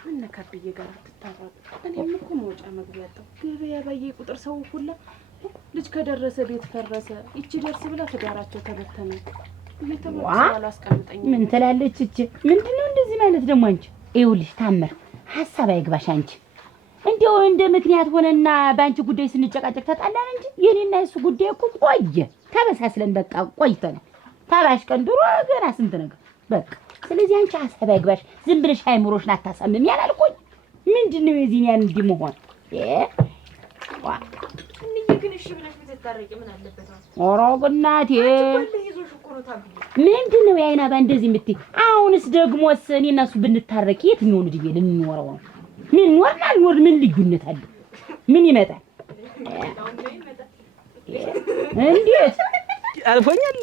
ምን ከብዬ ጋር ትታረቁ እኔም እኮ መውጫ መግቢያ አጣሁ ገበያ ባየ ቁጥር ሰው ሁላ ልጅ ከደረሰ ቤት ፈረሰ ይቺ ደርስ ብላ ትዳራቸው ተበተነ ምን ትላለች እቺ ምንድነው እንደዚህ ማለት ደግሞ አንቺ ይኸውልሽ ታመር ሐሳብ አይግባሽ አንቺ እንደው እንደ ምክንያት ሆነና ባንቺ ጉዳይ ስንጨቃጨቅ ተጣላን እንጂ የኔና እሱ ጉዳይ እኮ ቆየ ተበሳስለን በቃ ቆይተን ታባሽ ቀን ድሮ ገና ስንት ነገር በቃ ስለዚህ አንቺ ሐሳብ አይግባሽ ዝም ብለሽ አይምሮሽን አታሳምም ያላልኩኝ ምንድነው የዚህን ያን እንዲህ መሆን ዋ እንዴ ግን እሺ ብለሽ ብትታረቂ ምን አለበት ኦሮ እናቴ ምንድነው ያይና ባንደዚህ የምትይ አሁንስ ደግሞስ እኔና እሱ ብንታረቂ የትኛውን እድሜ ልንኖረው ነው ምን ኖርናል ኖር ምን ልዩነት አለ ምን ይመጣል እንዴት አልፎኛል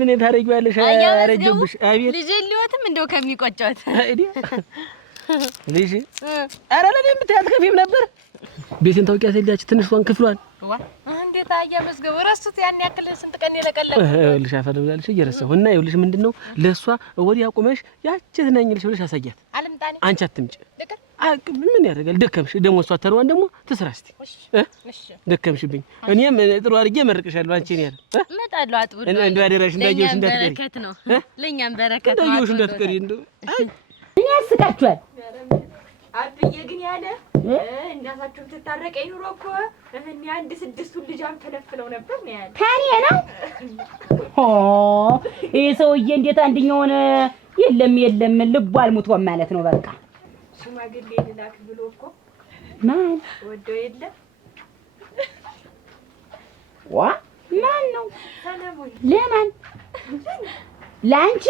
ምን ታረጊዋለሽ አረጀብሽ አቤት ልጅ ሊወትም እንደው ከሚቆጫት ልጅ አረ ለኔም ብታያትከፊም ነበር ቤትን ታውቂያት ልጅ ትንሽዋን ክፍሏን ዋ እንዴት አያመዝገው ረስቱት ያን ያክል ስንት ቀን የለቀለቀ ይኸውልሽ አፈደብላልሽ እየረሳሁና ይኸውልሽ ምንድነው ለሷ ወዲያ ቆመሽ ያቺ ትናኝልሽ ብለሽ አሳያት አልምጣኔ አንቺ አትምጪ ምን ያደርጋል ደከምሽ ደግሞ እሷ ተርዋን ደግሞ ትስራ እስቲ ደከምሽብኝ እኔም ጥሩ አድርጌ መርቅሻለሁ አንቺ ነኝ አይደል እመጣለሁ አጥብር እንደው አደራሽ እንዳየሽ እንዳትቀሪ በረከት ነው ለኛም በረከት ነው እንዳየሽ እንዳትቀሪ እንደው ምን ያስቃችኋል አብዬ ግን ያለ እናታችሁ ትታረቀ ይኑሮ እኮ እኔ አንድ ስድስቱን ልጅ አንፈለፍለው ነበር ነው ያለ ታኔ ነው ይሄ ሰውዬ እንዴት አንደኛውን የለም ልቡ አልሙቷም ማለት ነው በቃ ሽማግሌ ልላክ ብሎ እኮ ማን ወዶ የለ ዋ ማን ነው? ለማን? ለአንቺ?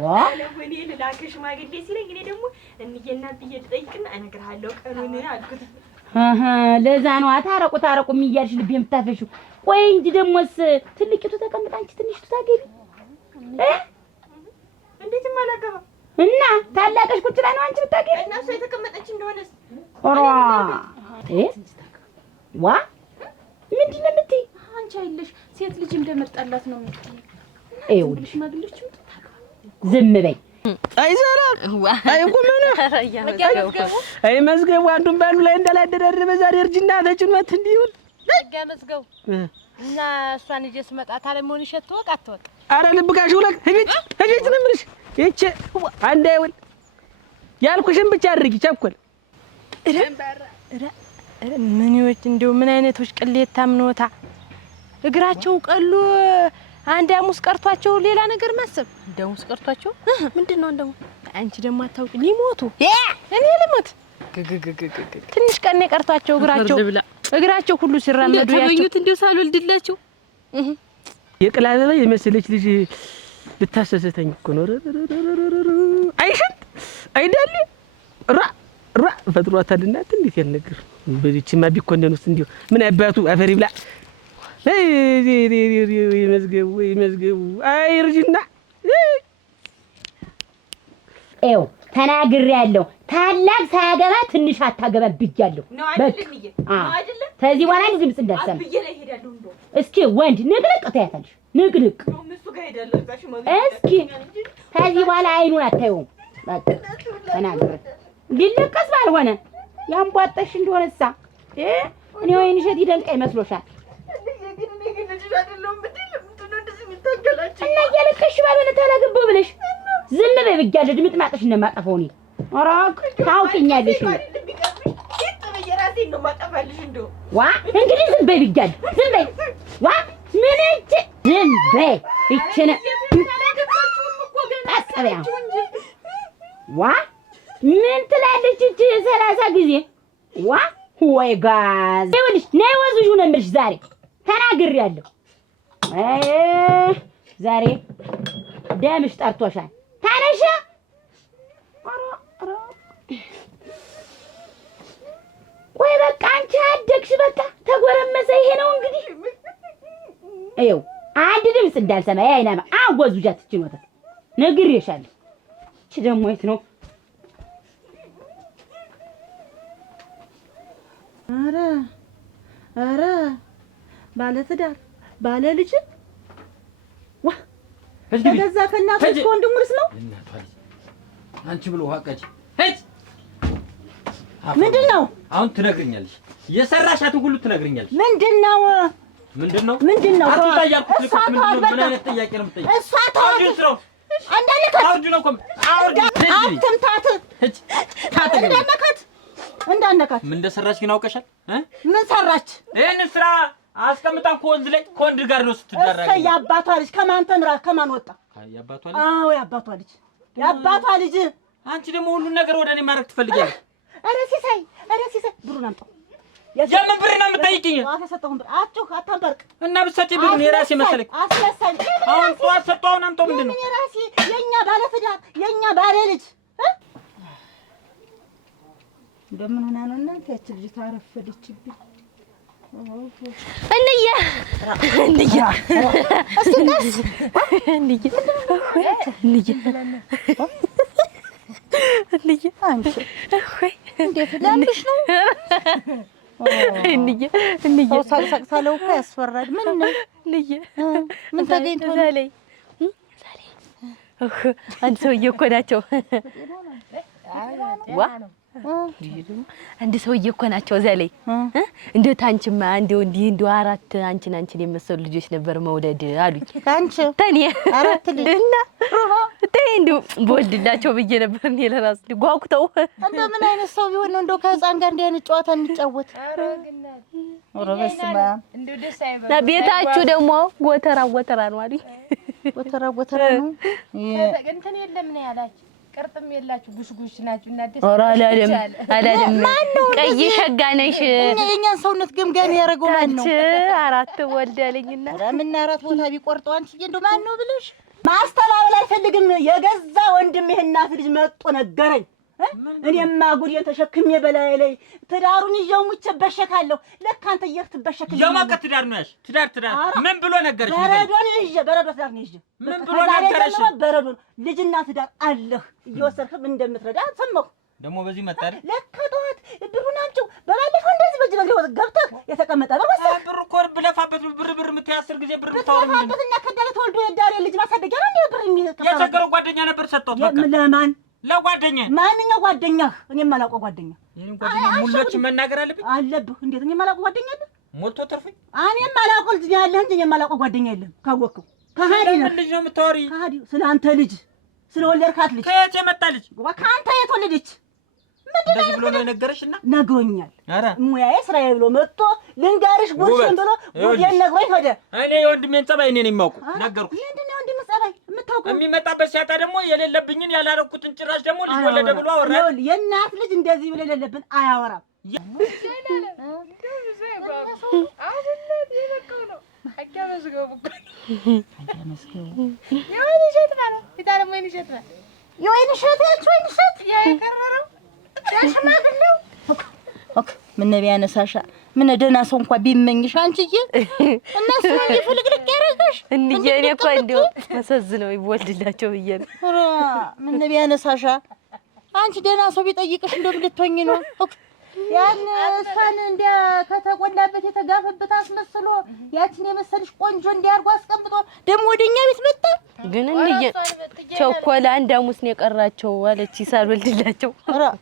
ዋ ለኔ ልላክሽ ሽማግሌ ሲለኝ እኔ ደግሞ እንዬና ብዬ ልጠይቅና እነግርሃለሁ ቀኑን አልኩት። ለዛ ነው ታረቁ እያልሽ ልብ የምታፈሽው። ቆይ እንጂ ደሞስ ትልቂቱ ተቀምጣ አንቺ ትንሽቱ ታገቢ እንዴት ማላገባ እና ታላቀሽ ቁጭ ላይ ነው አንቺ ብታገቢ እና እሷ የተቀመጠች እንደሆነስ ዋ ምንድን ነው የምትይ? አንቺ አይልሽ ሴት ልጅ እንደመጣላት ነው የምትይ። ይኸውልሽ ሽማግሌዎች ዝም በይ። አይሰራ አይቁመና አይ መዝገቡ አንዱን ባሉ ላይ እንዳላደረረ በዛሬ እርጅና ተጭኖት እንዲሁን መዝገቡ እና እሷን ይዤ ስመጣ ታለሞን ይሸት ወቅ አትወቅ። አረ ልብካሽ ሁለት ህጅ ነው የምልሽ። ይቺ አንድ አይወል ያልኩሽን ብቻ አድርጊ። ቸኮል ምን ይወጭ እንደው ምን አይነቶች ቅሌታም ነውታ። እግራቸው ቀሉ አንድ አሙስ ቀርቷቸው ሌላ ነገር ማሰብ። ደሙስ ቀርቷቸው ምንድነው እንደው አንቺ ደግሞ አታውቂ ሊሞቱ እኔ ልሞት ትንሽ ቀን ቀርቷቸው እግራቸው ሁሉ ሲራመዱ ያቸው እንደው ሳልወልድላቸው የቅላበባ የመሰለች ልጅ ልታሰሰተኝ እኮ ነው። አይሽት አይዳል ራ ፈጥሯታልና እንዴት ያልነገር በዚህማ ቢኮነኑስ እንዴው ምን አባቱ አፈሪ ብላ ይመዝገቡ አይ እርጅና ኤው ተናግሬያለሁ። ታላቅ ሳያገባ ትንሽ አታገባ ብያለሁ። በቃ ከዚህ በኋላ ድምጽ እንዳሰማ እስኪ ወንድ ንቅንቅ ታያታለሽ። ንቅንቅ እስኪ ከዚህ በኋላ አይኑን አታየውም። በቃ ተናግሬ ሊለቀስ ባልሆነ ያንቧጠሽ እንደሆነሳ እኔ ወይን እሸት ይደንቀኝ መስሎሻል? እና እያለቀሽ ባልሆነ ተላግቦ ብለሽ ዝም በይ ብያለሁ። ድምጥማጥሽ እንደማጠፋው እኔ ኦራክ ታውቂኛለሽ። ዋ እንግዲህ ዝም በይ ብያለሁ። ዝም በይ ዋ ምን እጅ ዝም በይ ይችነ አስበያ ዋ ምን ትላለች እቺ 30 ጊዜ ዋ ወይ ጋዝ ይኸውልሽ ነይ ወዝሹ ነው የምልሽ። ዛሬ ተናግሬያለሁ። ዛሬ ደምሽ ጠርቶሻል። ታነሽ ወይ በቃ አንቺ አደግሽ። በቃ ተጎረመሰ። ይሄ ነው እንግዲህ ይኸው አንድ ድምፅ እንዳልሰማ ያይናማ አወዙጃት ትችኖታ ነግሬሻለሁ። እቺ ደግሞ የት ነው? ኧረ ባለ ትዳር ባለ ልጅ ዋ ከዛ ከእናቶች ከወንድሙስ ነው አንቺ ብሎ ሀቀጂ ሄድ ምንድነው? አሁን ትነግሪኛለሽ። የሰራሻትን ሁሉ ትነግሪኛለሽ። ምንድነው? አትጣያልኩት ልኩት ምንድነው? ምን አይነት ጥያቄ ነው የምትጠይቂው? እሷ ታውቂው ነው አንዳልከት አውድ ነው ቆም አውድ አትምታት እንዳነካት ምን እንደሰራች ግን አውቀሻል? ምን ሰራች? ይሄን ስራ አስቀምጣ ከወንዝ ላይ ከወንድ ጋር ነው ስትደረግ። እሰይ ያባቷ ልጅ ከማን ተምራ ከማን ወጣ? ያባቷ ልጅ? አዎ ያባቷ ልጅ። አንቺ ደግሞ ሁሉን ነገር ወደ እኔ ማድረግ ትፈልጊያለሽ? ኧረ ሲሳይ ብሩን አምጣው። የምን ብር ነው የምትጠይቂኝ? አትሰጠውም ብር አትጮህ አታንበርቅ እና ብትሰጪኝ ብሩን የራሴ መሰለኝ። አስመሰል አሁን ጠዋት ሰጠው አሁን አምጣው። ምንድን ነው የራሴ የኛ ባለ ትዳር የኛ ባለ ልጅ እንደምን ሆና ነው እናንተ ያቺ ልጅ ታረፈደችብኝ። እንያ አንቺ እንዴት ለምሽ ነው? ሳቅሳለው እኮ ያስፈራል። ምን ነው ምን ተገኝቶ ዛሬ አንድ ሰውዬ እኮ ናቸው። ዋ አንድ ሰውዬ እኮ ናቸው እዛ ላይ እንደ ታንቺማ እንደው አራት አንቺን የመሰሉ ልጆች ነበር መውለድ አሉኝ። ታንቺ ታኔ አራት ልጅ እና እንደው በወልድላቸው ብዬ ነበር እኔ ለራስ ጓጉተው። እንደው ምን አይነት ሰው ቢሆን ነው እንደው ከህፃን ጋር እንዲህ አይነት ጨዋታ የሚጫወት? ኧረ በስመ አብ። እና ቤታችሁ ደግሞ ጎተራ ነው አሉኝ። ጎተራ ነው እንትን የለም ነው ያላችሁ ቅርጥም የላችሁ ጉሽጉሽ ናችሁ እና ደስ አላለም ቀይ ሸጋ ነሽ የእኛን ሰውነት ገምጋሚ ያደረገው ማን ነው? አራት ወልዳለኝና ምን አራት ቦታ ቢቆርጠው አንቺ እንደው ማን ነው ብለሽ ማስተባበል አልፈልግም። የገዛ ወንድም የእናት ልጅ መጥቶ ነገረኝ። እኔማ ጉዴን ተሸክሜ በላይ ላይ ትዳሩን ይዤው ሙቼ በሸካለሁ። ለካ አንተ እየተበሸክኝ የማቀ ትዳር ነው ያሽ ትዳር ምን ብሎ ነገርሽ? በረዶን ይዤ በረዶ ትዳር ነው ይዤ ምን ብሎ ነገርሽ? በረዶን ልጅና ትዳር አለህ እየወሰድክም እንደምትረዳ ሰማሁ። ደግሞ በዚህ መጣ አይደል? ለካ ጠዋት ብሩን አምጪው በባለፈው እንደዚህ በጅ በግሬ ገብተህ የተቀመጠ ነው መሰለህ። ብር እኮ ብለፋበት ብር የምትያስር ጊዜ ብር የምታወሪ ምንድን ነው? እና ከዳለ ተወልዶ የዳለ ልጅ ማሳደጊያ ነው እንዴ ብር የሚከፋው? የቸገረው ጓደኛ ነበር ሰጥቶት በቃ ለማን ለጓደኛ ማንኛው ጓደኛህ? እኔ የማላውቀው ጓደኛ ይሄን ጓደኛ ሙሎች መናገር አለብኝ አለብህ። እንዴት እኔ የማላውቀው ጓደኛ አለ? ሞልቶ ተርፈኝ እኔ የማላውቀው ልጅ ያለህ እንጂ እኔ የማላውቀው ጓደኛ የለም። ካወቅከው ከሃዲ ነው። ልጅ ነው የምታወሪ? ከሃዲ ስለአንተ ልጅ ስለወለድካት ልጅ ከየት የመጣ ልጅ? ከአንተ የተወለደች እንደዚህ ብሎ ነው የነገረሽና ነግሮኛል። ኧረ ሙያዬ ስራዬ ብሎ መጥቶ ልንጋርሽ ጉድሽን ብሎ ጉዴን ነግሮኝ ሄደ። እኔ የወንድሜን ጸባይ እኔ ነኝ የማውቀው። ነገርኩሽ። ምንድን ነው የወንድምህ ጸባይ የምታውቀው? የሚመጣበት ሲያጣ ደግሞ የሌለብኝን ያላረኩትን ጭራሽ ደግሞ ልጅ ወለደ ብሎ አወራ። የእናት ልጅ እንደዚህ ብሎ የሌለብን አያወራም። የወይን እሸት ምን ቢያነሳሻ ምን ደህና ሰው እንኳን ቢመኝሽ አንቺዬ እነሱ እንዲፍልቅልቅ ያደረገሽ እንዴ እኔ እኮ እንደው ተሰዝነው ይወልድላቸው ብዬ ነው። ምን ቢያነሳሻ አንቺ ደህና ሰው ቢጠይቅሽ እንደምን ልትሆኚ ነው? ያን እሷን እንደ ከተቆላበት የተጋፈበት አስመስሎ ያችን የመሰልሽ ቆንጆ እንዲያርጎ አስቀምጦ ደግሞ ወደኛ ቤት መጣ። ግን እንዴ ቸኮላ አንድ ሐሙስ ነው የቀራቸው አለች ሳልወልድላቸው።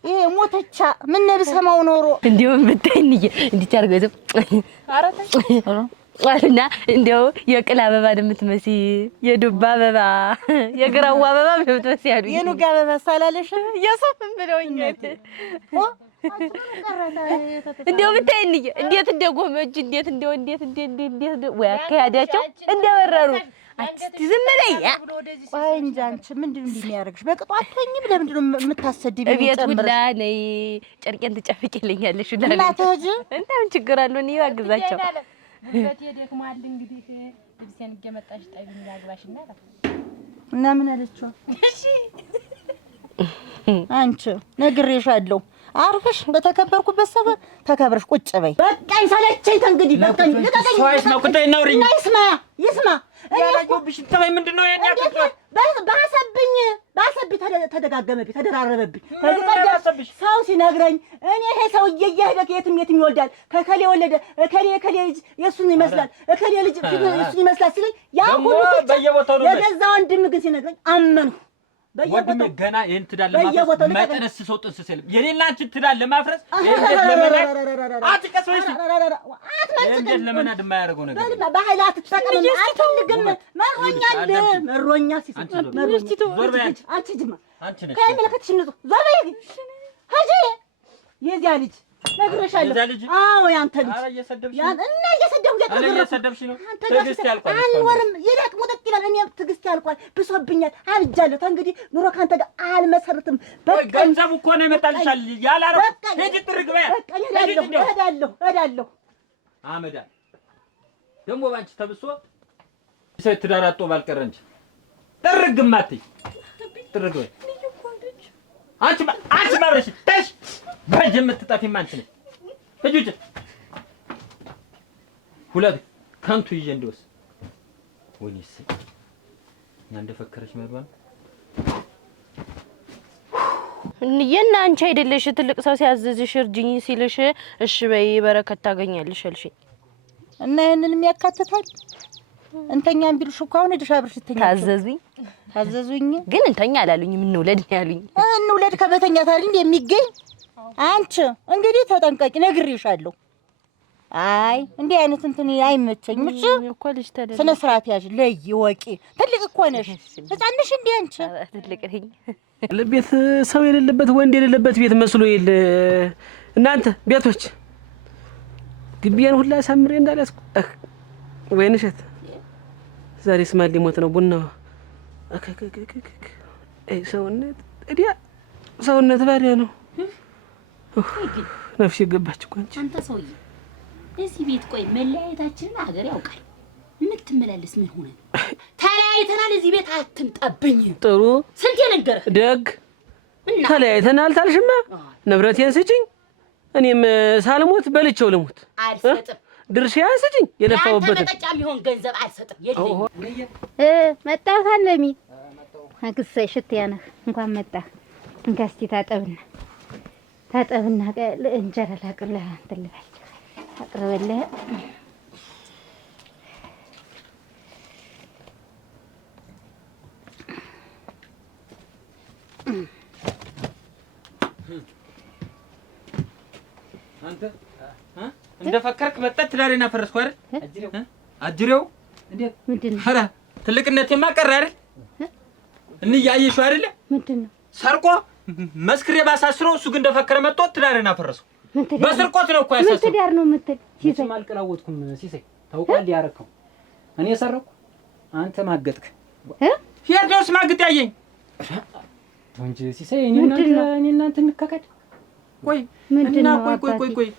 ይሄ ሞተቻ ምን ብሰማው ኖሮ እንዴው ብታይ እንዴ አርገዘው አለና እንደው የቅል አበባ እንደምትመሲ የዱባ አበባ የግራዋ አበባ እንደምትመሲ ያሉ የኑጋ አበባ ሳላለሽ የሶፍም ብለውኛል። እንደው ብታይ እንዴት እንደጎመጅ እንዴት ወይ አካያዳቸው እንደበረሩ አትስቲ ዝም በይ። ቆይ እንጂ አንቺ ምንድነው እንደሚያደርግሽ? በቅጡ አትሆኝም? ለምንድን ነው የምታሰድቢው? እቤት ሁላ ነይ ጨርቄን ትጨፍቂልኛለሽ ሁላ እና ተጂ እንታ ምን ችግር አለው? እኔ አግዛቸው ጉልበቴ ደክሟል። እንግዲህ ልብሴን እየመጣሽ ጠቢኝ ያግባሽና እና ምን አለችው? እሺ አንቺ ነግሬሻለሁ። አርፈሽ በተከበርኩበት ሰፈር ተከብረሽ ቁጭ በይ። በቃኝ ሰለቸኝ። እንግዲህ በቃኝ። ልቀቀኝ። ሷይስ ነው ኩታይ ነው ሪኝ ይስማ እኔ ያላየሁብሽ ተባይ ምንድነው ያን ያከፋ ባሰብኝ ተደጋገመብኝ ተደራረበብኝ። ከዚህ ቀደም ሰው ሲነግረኝ እኔ ይሄ ሰውዬ እየሄደ የትም ይወልዳል ከከሌ ወለደ ከሌ ልጅ የሱን ይመስላል ከሌ ልጅ የሱን ይመስላል ሲለኝ ያ ሁሉ የገዛ ወንድም ግን ሲነግረኝ አመንኩ። ወንድሜ ገና ይሄን ትዳር ለማፍረስ መጠነስ ሰው ጥንስ ሲል የሌላችን ትዳር ለማፍረስ ይሄን ለመናድ አትቀስ ወይስ ይሄን ለመናድ የማያደርገው ነገር በኃይላት ተጠቀም። አትፈልግም መሮኛ ሲሰጥ ዞር በይ አንቺ ጅማ አንቺ ነሽ ከመለከትሽ ንጹ ዞር በይ ሀጂ የዚያ ልጅ ነግሬሻለሁ። አዎ ያንተ ልጅ ኧረ እየሰደብሽ እና እየሰደብሽ ነው። ትዕግስት ያልቋል። አልኖርም ይልቅ ሙጥጥ ይላል። እኔ ትዕግስት ያልቋል። ብሶብኛል። አብጃለሁ። እንግዲህ ኑሮ ካንተ ጋር አልመሰርትም። በቃ ገንዘቡ እኮ ነው ይመጣልሻል። ያላረው ሂጂ ጥርግ በይ። እሄዳለሁ። አመዳ ደግሞ ባንቺ ተብሶ ሰው ትዳር አጥቶ ባልቀረ እንጂ ጥርግም አትይ። ጥርግ በይ አንቺ ማብረሽ ተሽ ባጅ የምትጠፊም አንቺ ነሽ። እጁጭ ሁለት ከንቱ ይዤ እንደውስ ወይስ እና እንደፈከረች መርባን እና አንቺ አይደለሽ ትልቅ ሰው ሲያዝዝሽ እርጅኝ ሲልሽ እሺ በይ በረከት ታገኛለሽ አልሽኝ እና ይሄንንም ያካትታል። እንተኛም ቢልሽ እኮ አሁን እድሻ ብርሽ ታዘዙኝ ግን እንተኛ አላሉኝ። ምን እንውለድ ነው ያሉኝ። እንውለድ ከበተኛ ታሪክ እንደሚገኝ አንቺ እንግዲህ ተጠንቀቂ፣ ነግሬሻለሁ። አይ እንዲህ አይነት እንትን አይመቸኝም። እሺ እኮ ልጅ ተደለ ስነ ስርዓት ያዥ ለይ ወቂ ትልቅ እኮ ነሽ። ህፃንሽ እንዴ አንቺ ትልቅ ነኝ። ለቤት ሰው የሌለበት ወንድ የሌለበት ቤት መስሎ የለ እናንተ ቤቶች ግቢያን ሁላ ሳምሬ እንዳላስኩ ወይንሸት ዛሬ ስማል ሊሞት ነው ቡናው። አከከከከ አይ ሰውነት እዲያ ሰውነት ባሪያ ነው። ነፍሴ ገባች እኮ አንቺ። አንተ ሰውዬ እዚህ ቤት ቆይ መለያየታችንን ሀገር ያውቃል። የምትመላለስ ምን ሆነ ነው? ተለያይተናል እዚህ ቤት አትምጣብኝ። ጥሩ ስንት የነገረህ ደግ ተለያይተናል ታልሽማ ንብረቴን ስጭኝ፣ እኔም ሳልሞት በልቼው ልሙት። አልሰጥም። ድርሻዬን ስጭኝ። የለፋሁበት መጠጫ የሚሆን ገንዘብ አልሰጥም። የለኝም። መጣህ አለሚ አግሳይ ሽትያ ነህ። እንኳን መጣህ። እንካ እስኪ ታጠብና እንጀራ ላቅርብልህ። እንትን ልበል አቅርበልህ። አንተ እንደፈከርክ መጣት ትዳሬን አፈረስኩ አይደል? አጅሬው እንዴት ምንድነው? ኧረ ትልቅነቴማ ቀረ አይደል? እንያየሽው አይደለ? ምንድነው? ሰርቆ መስክሬ ባሳስረው እሱ ግን እንደፈከረ መጥቶ ትዳሬን አፈረስኩ። በስርቆት ነው እኮ ያሳስረው። ምን ትዳር ነው የምትል? ሲሰይ አልቀላወጥኩም። ሲሰይ ታውቃለህ ያረከው እኔ ሰረኩ፣ አንተ ማገጥክ። ሄደውስ ማግጥ ያየኝ እንጂ ሲሰይ እኔ እናንተ እንከከድ። ቆይ እና ቆይ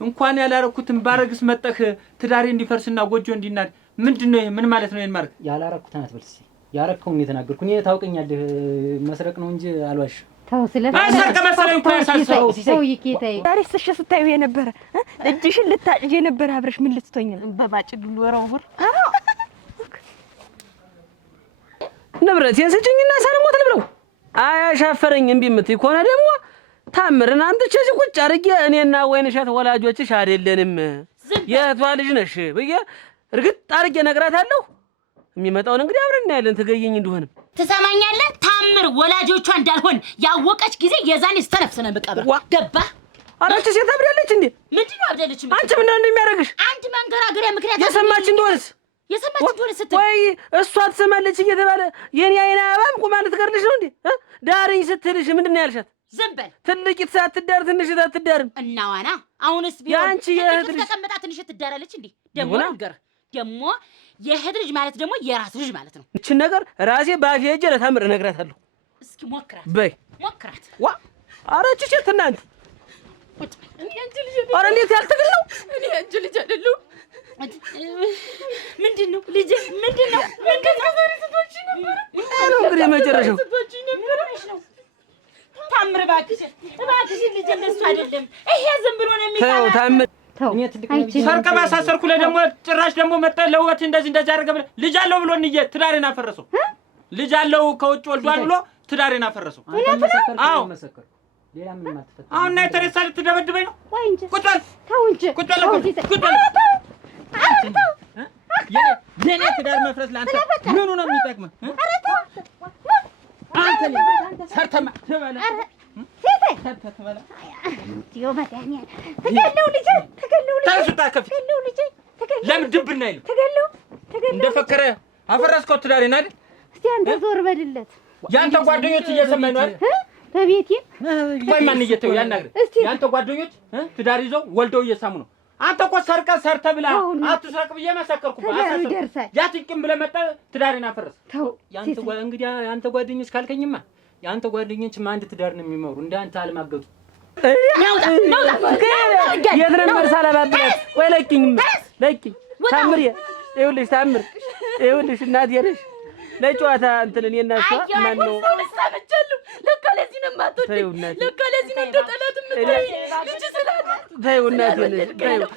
እንኳን ያላረኩትን ባረግስ መጠህ ትዳሬ እንዲፈርስና ጎጆ እንዲናድ ምንድነው ይሄ? ምን ማለት ነው? ይሄን ማርክ ያላረኩትን አትበል። ሲሰይ ያረከው ነው የተናገርኩ። እኔ ታውቀኛለህ፣ መስረቅ ነው እንጂ አልዋሽ። ታው ስለፈ ማሰርከ መሰለኝ እኮ ያሳሰው ሲሰይ ይኬታይ ዛሬ ስታዩ የነበረ እጅሽን ልታጭጅ የነበረ አብረሽ ምን ልትቶኝ ነው? በማጭዱ ወራውር ንብረቴን ስጭኝና ሳልሞት ልብለው። አያሻፈረኝ። እምቢ የምትይ ከሆነ ደግሞ ታምርን አምጥቼ እዚህ ቁጭ አድርጌ እኔና ወይንሸት ወላጆችሽ አይደለንም የእህቷ ልጅ ነሽ ብዬ እርግጥ አድርጌ እነግራታለሁ። የሚመጣውን እንግዲህ አብረን እናያለን። ትገኘኝ እንደሆነም ትሰማኛለህ? ታምር ወላጆቿ እንዳልሆን ያወቀች ጊዜ የዛኔ ስተነፍሰነ መቃብር ገባ። አራች ሴት አብዳለች እንዴ? ምንድነው አብዳለች? አንቺ ምን እንደሚያደርግሽ አንድ መንገራገሪያ ምክንያት የሰማች እንደሆነስ ስትል ወይ እሷ ትሰማለች እየተባለ የኔ አይና አባም ቁማ ልትገርልሽ ነው እንዴ? ዳርኝ ስትልሽ ምንድነው ያልሻት? ዝም በል። ትልቂት ሳትዳር ትንሽ ሳትዳርም እናዋና አሁንስ ቢሆን ያንቺ የእህት ልጅ ተቀምጣ ትንሽ ትዳራለች እንዴ? ደሞ ነገር ደሞ የእህት ልጅ ማለት ደግሞ የራስ ልጅ ማለት ነው። እቺ ነገር ራሴ ባፌ ሄጄ ለታምር እነግራታለሁ። እስኪ ሞክራት በይ ሞክራት። ኧረ እቺ ሴት እናንተ እኔ አንቺ ልጅ ኧረ እንዴት ያልትግል ነው? እኔ አንቺ ልጅ አይደለሁ። ምንድነው ልጅ ምንድነው? ስትወጪ ነበር እንግዲህ መጨረሻው ነው። ታምር እባክሽ ልጅ እንደሱ አይደለም። ይሄ ዝም ብሎ ነው የሚባለው። ታምር እኔ ሰርቀ ባሳሰርኩ ለደሞ ጭራሽ ደሞ መጣ ለውበት እንደዚህ አደረገ ብለ ልጅ አለው ብሎ እንዬ ትዳሬን አፈረሰው። ልጅ አለው ከውጭ ወልዷል ብሎ ትዳሬን አፈረሰው። አዎ መሰከር። ሌላ ምን ማትፈታ? አሁን ናይ ተረሳ ልትደበድበኝ ነው? ወይ እንጂ ቁጭ በል ተው እንጂ ቁጭ በል የኔ ትዳር መፍረስ ለአንተ ምኑ ነው የሚጠቅመው? አንተ ሰርተማ ተበላ ተበላ ዲዮ ማዳኛ ተገለው ልጅ ታስጣ ከፍ ለምን ድብና ይሉ እንደፈከረ አፈረስከው ትዳሬን አይደል? እስቲ አንተ ዞር በልለት። ያንተ ጓደኞች እየሰማኝ ነው አይደል? በቤቴ ወይ ማን እየተው ያናግር? ያንተ ጓደኞች ትዳር ይዘው ወልደው እየሳሙ ነው። አንተ እኮ ሰርተ ብላ አትስረቅ ብዬ መሰከርኩብህ። ያትቅም ብለህ መጣ ትዳሬን አፈረስ። ያንተ ጓደኞች ካልከኝማ ያንተ ጓደኞችማ አንድ ትዳር ነው የሚመሩ እንዳንተ አልማገጡ። የት ነበር ሳላባብላት? ወይ ለኪኝ ታምር ይኸውልሽ፣ ታምር ይኸውልሽ፣ እናቴ ነሽ ለጨዋታ እንትን እኔ እና እሷ ማን ነው ሰምቻለሁ። ለካ ለዚህ ነው የማትወደኝ። ለካ ለዚህ ነው እንደ ጠላት የምትለኝ። ልጅ ስላለ ተይው እናቴ ነሽ ተይው።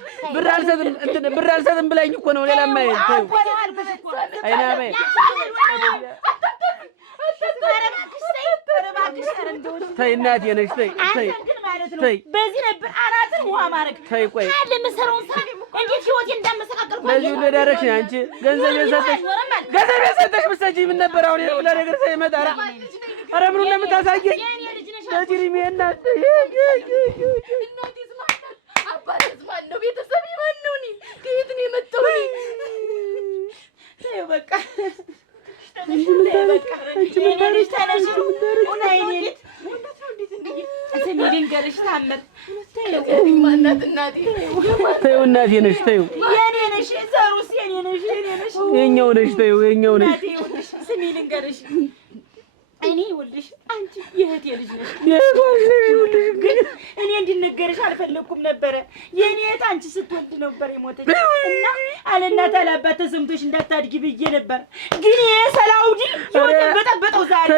ብር አልሰጥም ብላኝ እኮ ነው። ሌላ ማየት ተይው። አይና በይ ተይ እናቴ ነሽ ተይ ተይ ተይ። በዚህ ነበር አራትን ውሃ ማረግ። ተይ ቆይ አለ መሰረውን ሳ እንዴት ህይወቴ እንዳመሰቃቀልኩ ለዚህ ለዳረክሽ አንቺ ገንዘብ የሰጠሽ ብትሰጪኝ ምን ነበር? አሁን የሁላ ነገር ሳይመጣ ኧረ ምኑን ነው የምታሳየኝ? ለጅሪሜ እናት እናቴስ ማን ናት? አባቴስ ማን ነው? ቤተሰብ ማን ነው? እኔ ከየት ነው የመጣሁት? ተይው በቃ ተይው እናቴ ነሽ ተይው። የኔ ነሽ ዘሩስ የኔ ነሽ የኛው ነሽ ተይው የኛው ነሽ። ስሚ ልንገርሽ እኔ ይኸውልሽ አንቺ የእህቴ ልጅ ነሽ። ይኸውልሽ ግን እኔ እንዲነገርሽ አልፈለኩም ነበረ። የእኔ እህት አንቺ ስትወልድ ነበር የሞተች እና አለናት አላባት ተሰምቶሽ እንዳታድጊ ብዬ ነበር። ግን ሰላውዲ ይወጣ በጠበጠው ዛሬ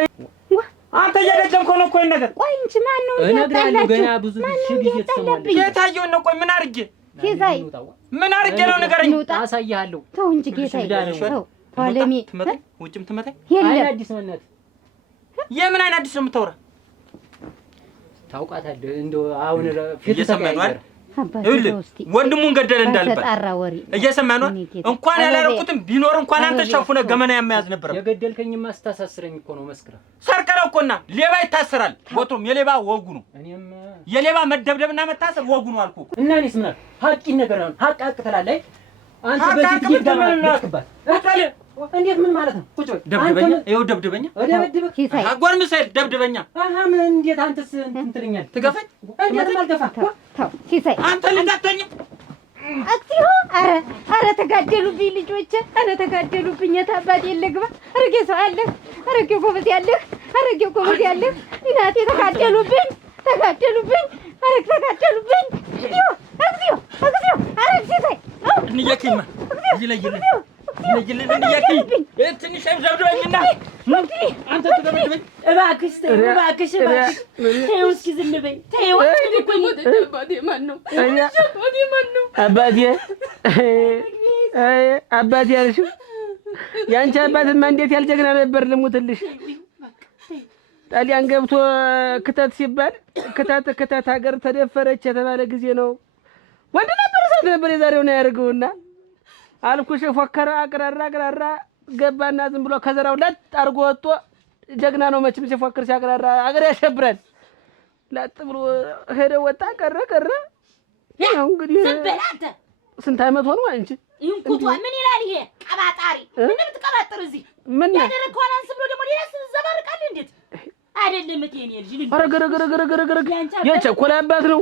አንተ እየደገምከው ነው እኮ ይሄን ነገር። ቆይ እንጂ ማን ነው እነግርሃለሁ ገና ብዙ ሺህ ጊዜ ትሰማለህ። የታየውን ነው። ቆይ ምን አድርጌ ጌታዬ ምን አድርጌ ነው ንገረኝ። አሳይሃለሁ። ተው እንጂ ጌታዬ ተው። ኋለሜ ትመጣኝ ውጭም ትመጣኝ። አይ አዲስ ነነት የምን አይነት አዲስ ነው የምታወራ? ታውቃታለህ እንደው አሁን ፊት እየሰማኸኝ ነው? ወንድሙን ገደለ እንዳልባል ተጣራ ወሬ እየሰማኸኝ ነው? እንኳን ያላረኩትም ቢኖር እንኳን አንተ ሸፉነ ገመና ያመያዝ ነበር። የገደልከኝማ ስታሳስረኝ እኮ ነው መስክራ ሰርቀረው እኮና ሌባ ይታሰራል። ወጥቶም የሌባ ወጉ ነው። እኔም የሌባ መደብደብና መታሰር ወጉ ነው አልኩ። እና እኔስ ምን ሀቂን ነገር ነው ሀቅ ትላለህ አንተ በዚህ ትገባለህ። አታለ እንዴት ምን ማለት ነው? ቁጭ በል ደብድበኛ። ይኸው ደብድበኛ። ጌታዬ አጓር ምሰል ደብድበኛ። ምን እንዴት አንተስ እንትን ትለኛለህ? ትገፋኝ? እንዴት ማልገፋ? ተው ጌታዬ አንተ ልንዳተኝ አክቲዮ አረ ተጋደሉብኝ ልጆቼ፣ አረ ተጋደሉብኝ። የታባቴ ልግባ። አረጌ ሰው አለህ፣ አረጌ ጎበዝ ያለህ፣ አረጌ ጎበዝ ያለህ እናቴ ተጋደሉብኝ፣ አረ ተጋደሉብኝ። አክቲዮ አረ ጌታዬ እንየክማ ይለይልኝ ትንሽ ዘብድበኝና አንተ ትደብድበኝ። እባክሽ እባክሽ ተይው እስኪ ዝም በይ ተይው። አባቴ ማን ነው? አባቴ ያልሽው የአንቺ አባትማ እንዴት ያልጀግና ነበር ልሙትልሽ። ጣሊያን ገብቶ ክተት ሲባል ክተት ሀገር ተደፈረች የተባለ ጊዜ ነው ወንድ ነበር ሰት ነበር የዛሬው ነው ያደርገውና አልኩሽ ፎከረ አቅራራ ገባና ዝም ብሎ ከዘራው ለጥ አርጎ ወጥቶ ጀግና ነው መቼም ሲፎክር ሲያቅራራ አገር ያሸብራል። ለጥ ብሎ ሄደ ወጣ ቀረ። ያው እንግዲህ ዘበላንተ ስንት ዓመት ሆኖ አንቺ ይንኩቷ ምን ይላል ይሄ ቀባጣሪ? ምን ብትቀባጥር እዚህ ምን ያደረግከው አንስ ብሎ ደግሞ ሌላ ዘባርቃል። እንዴት አይደለም እቴኔ ልጅ ልጅ አረገረገረገረገረገ የቸኮላባት ነው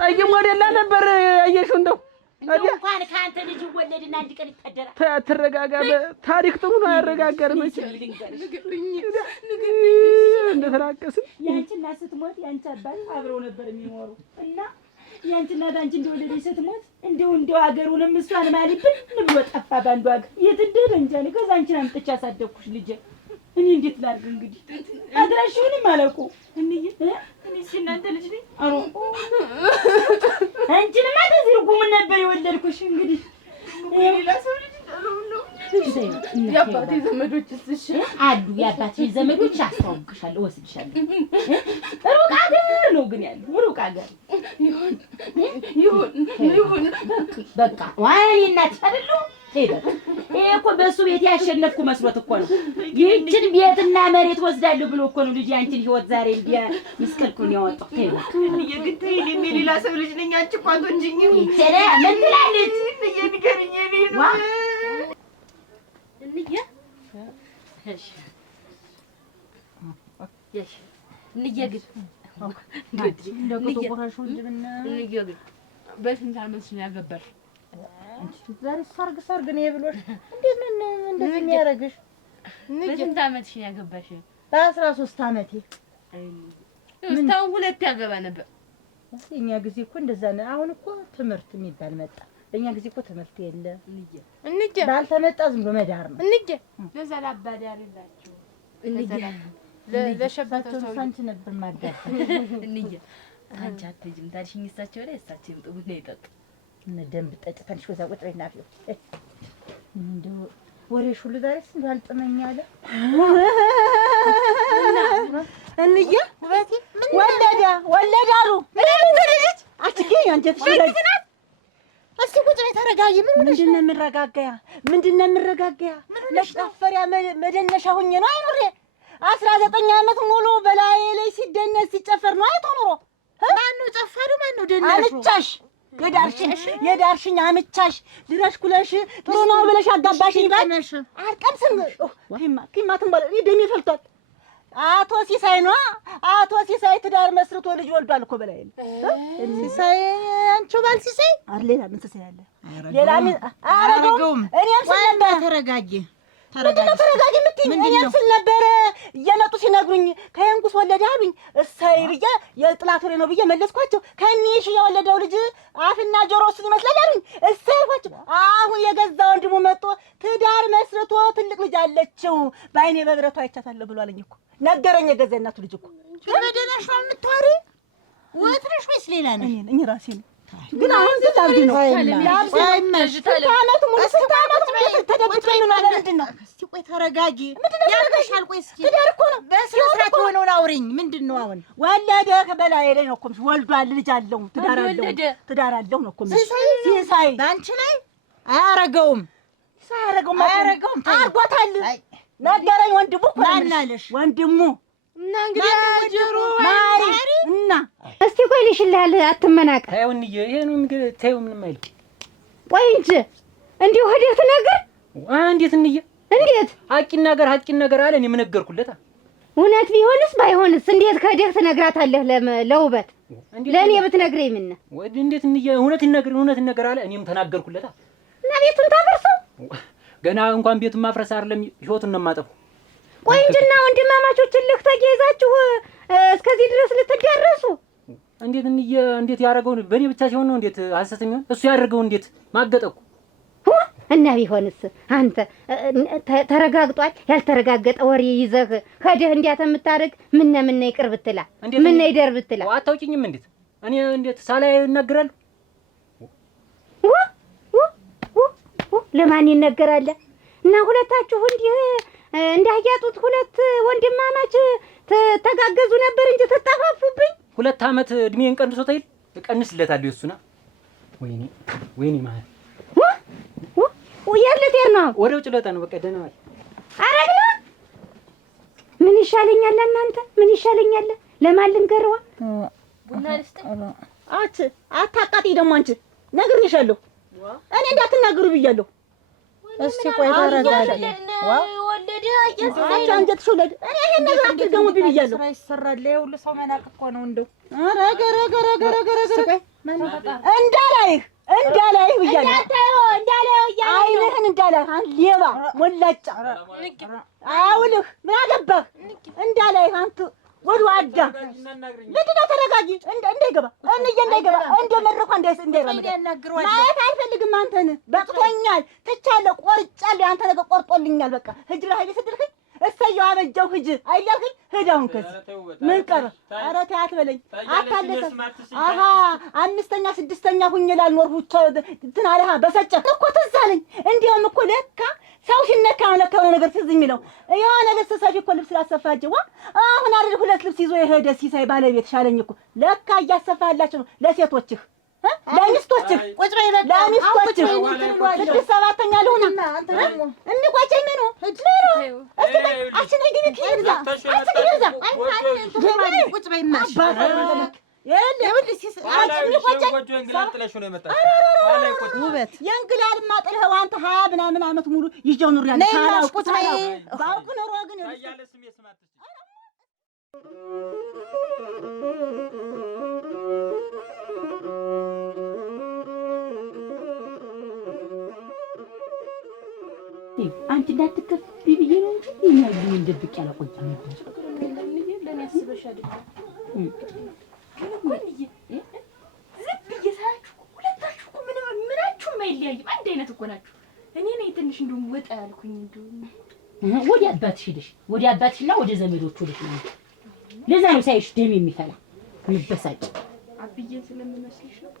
ጠይም ወደላ ነበር ያየሽው እንደው እንኳን ካንተ ልጅ ወለድና አንድ ቀን ይተደራል። ተረጋጋ። ታሪክ ጥሩ ነው ያረጋጋል። መቼ እንደተራቀስን ያንቺ እናት ስትሞት ያንቺ አባት አብረው ነበር የሚኖሩ እና ያንቺ እናት አንቺ እንደወለደች ስትሞት እንደው ሀገሩንም እሷን ማሊብን ብሎ ጠፋ ባንዱ ሀገር የት እንደሄደ እንጃ። እኔ ከዛ አንቺን አምጥቼ አሳደግኩሽ ልጄ። እኔ እንዴት ላድርግ እንግዲህ አድራሽውንም አለቁ እኔ እናንተ ልጅ ነኝ። አንቺንማ ተዚህ ጉም ነበር የወለድኩሽ። እንግዲህ ሌላ ሰው ልጅ የአባቴ ዘመዶችስ? እሺ አሉ የአባቴ ዘመዶች አስተዋውቅሻለሁ፣ እወስድሻለሁ። ሩቅ አገር ነው ግን ያለው ሩቅ አገር ይሁን በቃ ዋይ እናት አይደለም። ይሄ እኮ በእሱ ቤት ያሸነፍኩ መስሎት እኮ ነው። ይህችን ቤትና መሬት ወስዳለሁ ብሎ እኮ ነው ልጅ አንቺን ህይወት ዛሬ እንዲያ ምስከልኩን ያወጣው። የግድ እኔም የሌላ ሰው ልጅ ነኝ። አንቺ እኮ አትወጂኝ። ይተራ ምን ትላለች? ንገሪኝ። ዋ እንዬ እሺ እንዬ ግን በስንት ዓመትሽ ነው ያገባሽ? ዛሬ ሰርግ ነው ብሎሽ እንዴት ነው እንደዚህ የሚያደርግሽ? በስንት ዓመትሽ ነው ያገባሽ? በ13 ዓመቴ። እስካሁን ሁለት ያገባ ነበር። እኛ ጊዜ እኮ እንደዛ ነው። አሁን እኮ ትምህርት የሚባል መጣ። በእኛ ጊዜ እኮ ትምህርት የለ። እንዴ ባልተመጣ ዝም ብሎ መዳር ነው። እንዴ ለዛ ላባዳር ይላችሁ ለሸባቸው ሰው አንቺ ነበር ማዳር። እንዴ አንቺ አትጅም ታዲሽኝ እሳቸው ላይ እሳቸው ይምጡ ቡና ይጠጡ። እነ ደንብ ጠጭ ታንሽ ወዛ ቁጭ በይና አፍዩ። እንደው ወሬሽ ሁሉ ዛሬስ እንደው አልጥመኛለ። እንዬ ወለደ አሉ። ምን ልጅ አትገኝ አንጀትሽ ላይ እስኪ ቁጭ በይ ተረጋጊ። ምንድን ነው የምረጋጋያ? መሽፈሪያ መደነሻ ሁኜ ነው አይኖሬ 19 ዓመት ሙሉ በላይ ላይ ሲደነስ ሲጨፈር ነው አይቶ ኖሮ። ማነው ጨፈሩ? ማነው ደነሹ? አምቻሽ የዳርሽኝ አምቻሽ ድረሽ ኩለሽ ጥሩ ነው ብለሽ አጋባሽኝ። ቀነሽ አልቀምስም። ኪማትን ባለ እኔ ደሜ ፈልቷል። አቶ ሲሳይ ነው። አቶ ሲሳይ ትዳር መስርቶ ልጅ ወልዷል እኮ በላይ ሲሳይ አንቺው ባል ሲሳይ ሌላ ምን ሲሳይ አለ? ሌላ ምን አረጋውም? እኔም ስለባ ተረጋጊ። ተረጋጊ የምትይኝ? እኔም ስል ነበረ እየመጡ ሲነግሩኝ ከየንጉስ ወለደ አሉኝ። እሰይ ብዬ የጥላት ወሬ ነው ብዬ መለስኳቸው። ከኒሽ የወለደው ልጅ አፍና ጆሮ እሱን ይመስላል አሉኝ። እሰይ አልኳቸው። አሁን የገዛ ወንድሙ መጥቶ ትዳር መስርቶ ትልቅ ልጅ አለችው በዓይኔ በብረቱ አይቻታለሁ ብሎ አለኝ እኮ ነገረኝ። የገዛ እናቱ ልጅ እኮ በደናሽ ነው የምትወሪ ወትረሽ ወይስ ሌላ ነሽ? እኔ ራሴ ነው ግን አሁን ግን ላብድ ነው ተደብቀኝ ነው አለ። ምንድን ነው? እስቲ ቆይ ተረጋጊ። ያልከሻል። ቆይ እስኪ ትዳር እኮ ነው በስነ ስርዓት የሆነውን አውሪኝ። ምንድን ነው አሁን? ወለደ በላይ ላይ ነው እኮ ወልዷል። ልጅ አለው ትዳር አለው ነው እኮ ሲሳይ በአንቺ ላይ አያረገውም አያረገውም አርጓታል። ነገረኝ ወንድሙ እኮ ማን አለሽ? ወንድሙ እና እንግዲህ ጆሮ ማሪ እና እስቲ ቆይ ልሽልሃል። አትመናቀር። ታዩንዬ ይሄ ነው እንግዲህ ታዩ ምንም አይልም። ቆይ እንጂ እንዲሁ ወዴት ነገር እንዴት እንዬ እንዴት ሀቂን ነገር አለ። እኔ ምን ነገርኩለታ? እውነት ቢሆንስ ባይሆንስ እንዴት ከደህ ትነግራታለህ? ለውበት ለእኔ ብትነግረኝ ምን ወድ እንዴት እንዬ እውነት ነገር አለ። እኔም ተናገርኩለታ እና ቤቱን ታፈርሰው ገና እንኳን ቤቱን ማፍረስ አይደለም ህይወቱን ነው የማጠፋው። ቆይ እንጂና ወንድማማቾችን ልክ ተገይዛችሁ እስከዚህ ድረስ ልትደረሱ እንዴት እንዬ እንዴት ያደረገው በእኔ ብቻ ሲሆን ነው እንዴት ሐሰተኛ እሱ ያደረገው እንዴት ማገጠኩ እና ቢሆንስ አንተ ተረጋግጧል። ያልተረጋገጠ ወሬ ይዘህ ሄደህ እንዲያተ የምታደርግ ምን ይቅር ብትላ ምን ይደር ብትላ አታውቂኝም? እንዴት እኔ እንዴት ሳላይ እናገራለሁ? ለማን ይነገራል? እና ሁለታችሁ እንዲህ እንዳያጡት ሁለት ወንድማማች ተጋገዙ ነበር እንጂ ተጣፋፉብኝ። 2 ዓመት እድሜን ቀንሶት አይደል? እቀንስለታለሁ እሱና ወይኔ ማለት ወያለት ነው ወደ ውጭ ለታ ነው። በቃ ደህና ማለት አረግና ምን ይሻለኛል? እናንተ ምን ይሻለኛል? ለማን ልንገረዋ? ቡና ልስጥ? አታቃጢ ደግሞ አንቺ ነግሬሻለሁ። እኔ እንዳትናገሩ ብያለሁ። እስቲ ቆይ ተረጋጊ። ወለደ አንቺ አንጀትሽ ወለደ። እኔ ይሄን ነገር አትገሙ ብያለሁ። ስራ ይሰራል። ይኸውል ሰው መናቅ እኮ ነው እንደው እንዳላይህ ብያለሁ። አይንህን እንዳላይህ ሌባ ሞላጫ አውልህ ምን አገባህ? እንዳላይህ አንተ ወድዋዳ ምንድን ነው? ተረጋጊ። እንዳይገባ እንዳይገባ እንደመረኳ እንዳይራመድ ማየት አልፈልግም። አንተን በቅቶኛል፣ ትቻለሁ፣ ቆርጫለሁ። አንተ ነገር ቆርጦልኛል። በቃ ህጅራ ኃይሌ ስድርክኝ እሰየው አበጀው ሂጅ አይላልክኝ? ሂድ አሁን ከዚህ ምን ቀረ? ኧረ ተይ አትበለኝ። አታለሰ አሃ 5ኛ 6ኛ ሁኜ ላልኖር ብቻ እንትን አለሃ በሰጨህ እኮ ትዝ አለኝ። እንዲያውም እኮ ለካ ሰው ሲነካ ነው ለካ የሆነ ነገር ትዝ የሚለው። የሆነ ልብስ ሰፊ እኮ ልብስ ላሰፋጀ አሁን አይደል 2 ልብስ ይዞ የሄደ ሲሳይ ባለቤት ሻለኝ እኮ ለካ እያሰፋላችሁ ነው ለሴቶችህ ለሚስቶችህ ቁጭ በይ በቃ ለሚስቶችህ 6 7ኛ ልሁን እንቋጨኝ ምን ነው አችን አይገኝ ከይዛ አትገዛ ቁጭ በይ ማሽ ውበት የእንግላል ማጥልህ አንተ 20 ምናምን ዓመት ሙሉ ይዤው ኑር ያለ ቁጭ በይ ባውቅ ኖሮ ግን አንቺ እንዳትከፊ ብዬ ነው እንጂ እኔ ያሉኝ እንደብቅ ያላቆየኝ ነበር። ለኔ አስበሽ አይደል? ሁለታችሁ እኮ ምናችሁም አይለያይም። አንድ አይነት እኮ ናችሁ። እኔ ነኝ ትንሽ እንደውም ወጣ ያልኩኝ። እንደውም ወደ አባትሽ ሄደሽ ወደ አባትሽና ወደ ዘመዶቹ ሄደሽ ነው። ለዛ ነው ሳይሽ ደም የሚፈላ የሚበሳጭ አብዬ ስለምመስልሽ ነው።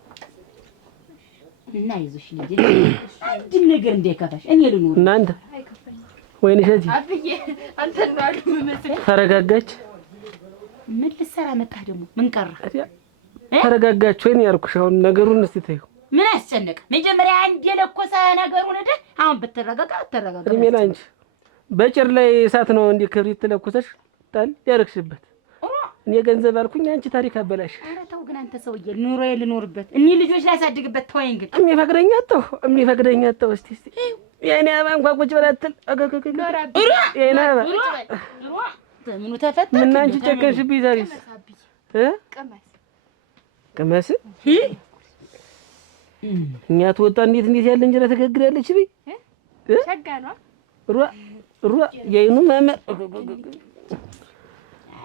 እና ይዞሽ ልጅ አንድ ነገር እንዳይከፋሽ እኔ ልኖር እናንተ ወይኔ ሸቲ አብዬ አንተን ነው አሉ መመስል። ተረጋጋች። ምን ልትሰራ መጣህ ደግሞ? ምን ቀረ? ተረጋጋች ወይ ነው ያልኩሽ። አሁን ነገሩን እስቲ ተይው። ምን አስጨነቀ? መጀመሪያ አንድ የለኮሰ ነገሩን አይደል? አሁን ብትረጋጋ አትረጋጋ። እድሜ ላንቺ በጭር ላይ እሳት ነው እንዲህ ክብሪት ተለኩሰሽ ጣል ያረክሽበት። እኔ ገንዘብ አልኩኝ አንቺ ታሪክ አበላሽ። ኧረ ተው ግን አንተ ሰውዬ ኑሮዬ ልኖርበት እኔ ልጆች ላሳድግበት ተወኝ ግን የሚፈቅደኝ አጣሁ። እስቲ የኔ አባ እንኳን ቁጭ ብላ አትል የኔ አባ ምኑ ተፈታ? ምን አንቺ ጨከንሽብኝ ዛሬስ? ቅመስ እኛ ትወጣ እንዴት ያለ እንጀራ ተገግዳለች በይ ሸጋ ነው የይኑ መመር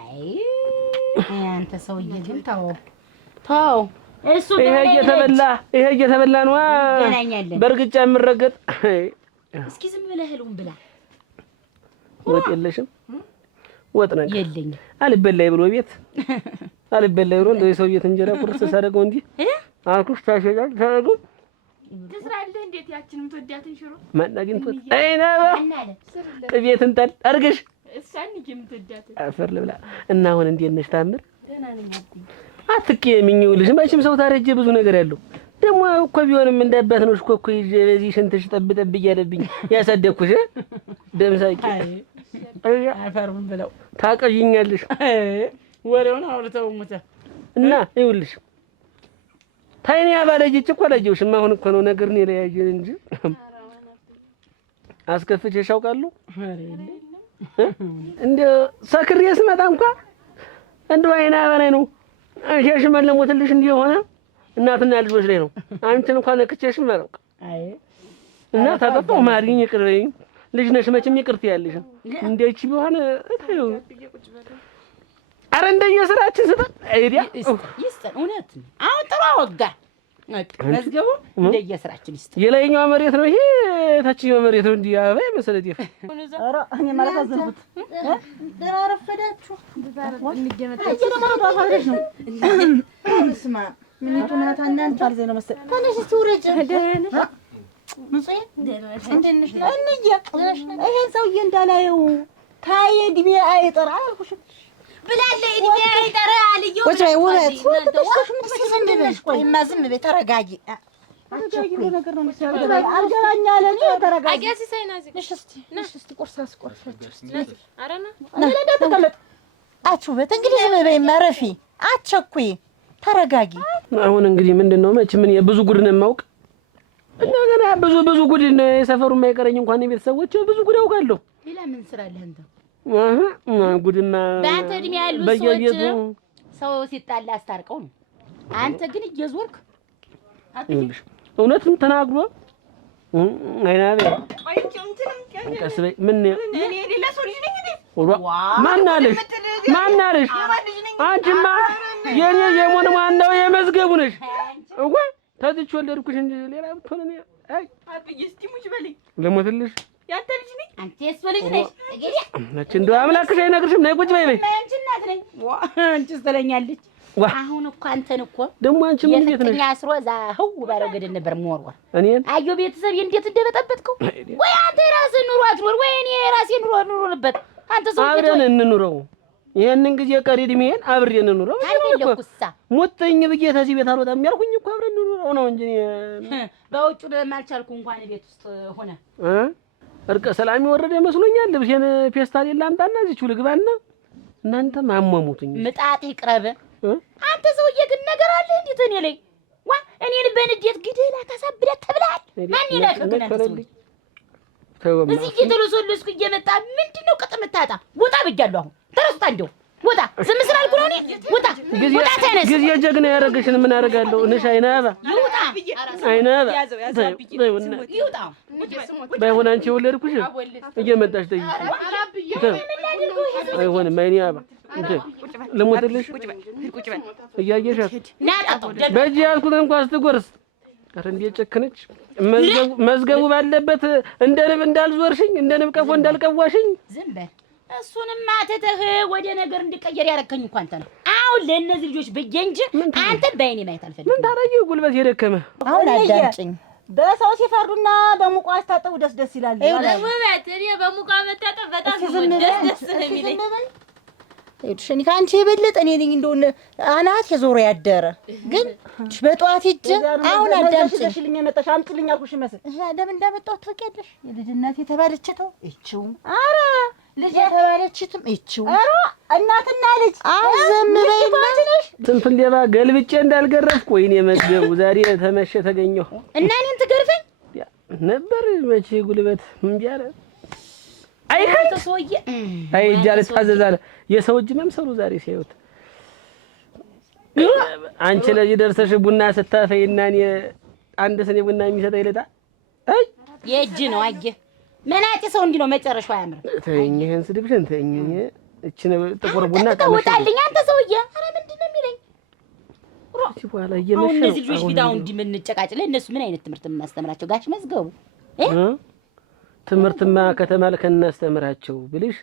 አይ አንተ ሰውዬ ግን ተው እሱ ይሄ እየተበላ ነው በርግጫ የምረገጥ እስኪ ዝም ብለህ እህሉን ብላ ወጥ የለሽም ወጥ ነገር የለኝም አልበላይ ብሎ ቤት አልበላይ ብሎ እንደው የሰው ቤት እንጀራ ቁርስ ሳደርገው እንዲህ አልኩሽ ታሸጋል ታደርገው ትስራለህ እንዴት ያችንም ተወዳትን ሽሮ ማን አግኝቶት አይና ቅቤትን ጠል አርግሽ እሷን የምትወዳት አፈር ልብላ እና አሁን እንዴት ነሽ ታምር ደህና ነኝ አትይ አትቀየሚኝ ልጅ መቼም ሰው ታረጀ ብዙ ነገር ያለው ደግሞ እኮ ቢሆንም እንዳባት ነው እኮ ይዤ በዚህ ሽንትሽ ጠብጠብ እያለብኝ ያሳደኩሽ ደምሳቂ አፈሩን ብለው ታቀይኛለሽ ወሬውን አውርተው ሙተ እና ይኸውልሽ ታይኔ ያባለጅ እኮ አላየሁሽም አሁን እኮ ነው ነገር ነው ያየን እንጂ አስከፍቼሽ አውቃለሁ እንደ ሰክሬ ስመጣ እንኳን እንደው አይና ባላይ ነው አንቺሽ መለሞትልሽ እንደሆነ እናትና ልጆች ላይ ነው አንቺን እንኳን ነክቼሽም አላውቅ አይ እና ታጠፋው ማርኝ ይቅርበኝ ልጅ ነሽ መቼም ይቅርት ያለሽ እንደቺ ቢሆን እታዩ አረ እንደየስራችን ስጠን አይዲያ ይስጠን እውነት አሁን ጥሩ አወጋ መዝገቡ እንደየስራችን ይስጠን የላይኛው መሬት ነው ይሄ ታችኛው መሬት ነው እንዲህ አበባ መሰለት ይፈ ኧረ እኔ ማለት አዘንኩት ደህና ረፈዳችሁ ስማ ምን ይቱናታ እናንተ አልዘ ነው መሰለኝ ተነሽ ትውረጅ ደህና ይሄን ሰውዬ እንዳላየው ታይ እድሜ አይጠራ አልኩሽ ብላለ እድሜ አይጠራ አልየው ወጭ ውበት ቆይማ ዝም በይ ተረጋጊ ነገር ነው የሚሰራው አልገባኝ አለ ነው ተረጋጊ አገሲ ሳይናዚ ነሽ እስቲ ቆርሳችሁ እስቲ አረና ለዳ ተቀመጥ አቹበት እንግዲህ ዝም በይ ማረፊ አትቸኩይ ተረጋጊ አሁን እንግዲህ ምንድነው መች ምን የብዙ ጉድ ነው የማውቅ እንደገና ብዙ ጉድ ነው የሰፈሩ የማይቀረኝ እንኳን የቤተሰቦች ብዙ ጉድ አውቃለሁ ሌላ ምን ስራ አለ አንተ ጉድማ በአንተ እድሜ ያሉ ሰዎች ሰው ሲጣላ አስታርቀው ነው አንተ ግን እየዞርክ አትይልሽ እውነትም ተናግሮ አይናቤ ቀስበይ ምን እኔ ሌላ ሰው ልጅ ነኝ እንዴ ማን አለሽ አንቺማ የኔ የሞን ማንነው የመዝገቡ ነሽ እኮ ታጥቼ ወለድኩሽ እንጂ ሌላ ብትሆን እኔ አይ አብዬ እስቲ ሙች በለኝ ለሞትልሽ ያንተ ልጅ ነኝ አንተ የእሱ ልጅ ነሽ እንግዲህ ነች እንደው አምላክሽ አይነግርሽም ነይ ቁጭ በይ በይ አንቺ እናት ነኝ አንቺስ ትለኛለች አሁን እኮ አንተን እኮ ደግሞ አንቺ ምን ቤት ነሽ ያስሮ ዛው ባለው ገደል ነበር ሞርወር እኔን አዮ ቤተሰብ እንዴት እንደበጠበጥከው ወይ አንተ ራስህ ኑሮ አትኖር ወይ እኔ ራሴ ኑሮንበት አንተ ሰው አብረን እንኑረው ይሄንን ጊዜ ቀሪ እድሜን አብሬን እንኑረው አይደለኩሳ ሞተኝ ብዬ ተዚህ ቤት አልወጣም ያልኩኝ እኮ አብረን እንኑረው ነው እንጂ በውጭ ለማልቻልኩ እንኳን ቤት ውስጥ ሆነ እርቀ ሰላም ይወረደ መስሎኛል ልብሴን ፌስታል ላምጣና እዚሁ ልግባና እናንተ ማሟሙቱኝ ምጣጥ ይቅረብ አንተ ሰውዬ ግን ነገር አለ እንዴ ተኔ ላይ ዋ እኔን በንዴት ግዴላ ታሳብደህ ተብላል ማን ይላከከና እዚህ እየተለሰለስኩ እየመጣ ምንድነው ቅጥምታጣ ወጣ ብያለሁ አሁን ተረስታ እንደው ወጣ ዝም ስላልኩ ነው እኔ ወጣ ተነስ ጊዜ ጀግና ያረገሽን ምን አደርጋለሁ እነሽ አይናባ አይናባ ይውጣ ባይሆን አንቺ ወለድኩሽ እየመጣሽ ጠይቂ አይሆንም አይናባ ለሞትልሽ እያየሻት በእጅ ያልኩት እንኳን ስትጎርስ ኧረ እንዴት ጨከነች መዝገቡ ባለበት እንደ ንብ እንዳልዞርሽኝ እንደ ንብ ቀፎ እንዳልቀዋሽኝ ዝም በል እሱንም አተተህ ወደ ነገር እንዲቀየር ያረከኝ እንኳን አንተ ነው አሁን ለእነዚህ ልጆች ብዬ እንጂ አንተን በእኔ ማየት አልፈልግም ምን ታረጊ ጉልበት የደከመ አሁን አዳምጪኝ በሰው ሲፈርዱና በሙቋ አስታጠቡ ደስ ይላል ውበት እኔ በሙቋ መታጠብ በጣም ደስ ነው የሚለኝ እሺ ካንቺ የበለጠ እኔ ነኝ እንደሆነ አናት የዞሮ ያደረ ግን በጧት ሂጅ አሁን አዳምጪኝ መጣሽ አምጪልኝ አልኩሽ መስል ለምን እንዳመጣው ታውቂያለሽ የልጅነት የተባለችው እቺው ኧረ ልጅ የተባለችትም እቺው ኧረ እናትና ልጅ ዝም በይማ ስንፍል ሌባ ገልብጬ እንዳልገረፍኩ ወይኔ መዝገቡ ዛሬ ተመሸ ተገኘሁ እና እኔን ትገርፈኝ ነበር መቼ ጉልበት እምቢ አለ አይከንተ ሰውዬ አይ ጃለ ታዘዛለ የሰው እጅ መምሰሉ ዛሬ ሲያዩት አንቺ ለዚህ ደርሰሽ ቡና ስታፈይና እኔ አንድ ስኔ ቡና የሚሰጠኝ ልጣ አይ የእጅ ነው አየ መናጤ ሰው እንዲህ ነው መጨረሻው አያምርም። ተይኝ፣ ይሄን ስድብሽን ተይኝ። እቺን ጥቁር ቡና ተውጣልኝ አንተ ሰውዬ። ኧረ ምንድን ነው የሚለኝ? እቺ በኋላ እየመሸ ነው። እነዚህ ልጆች ቢዳው እንዲህ የምንጨቃጭ ለእነሱ ምን አይነት ትምህርት የምናስተምራቸው? ጋሽ መዝገቡ ትምህርትማ ከተማልከ እናስተምራቸው ብልሽ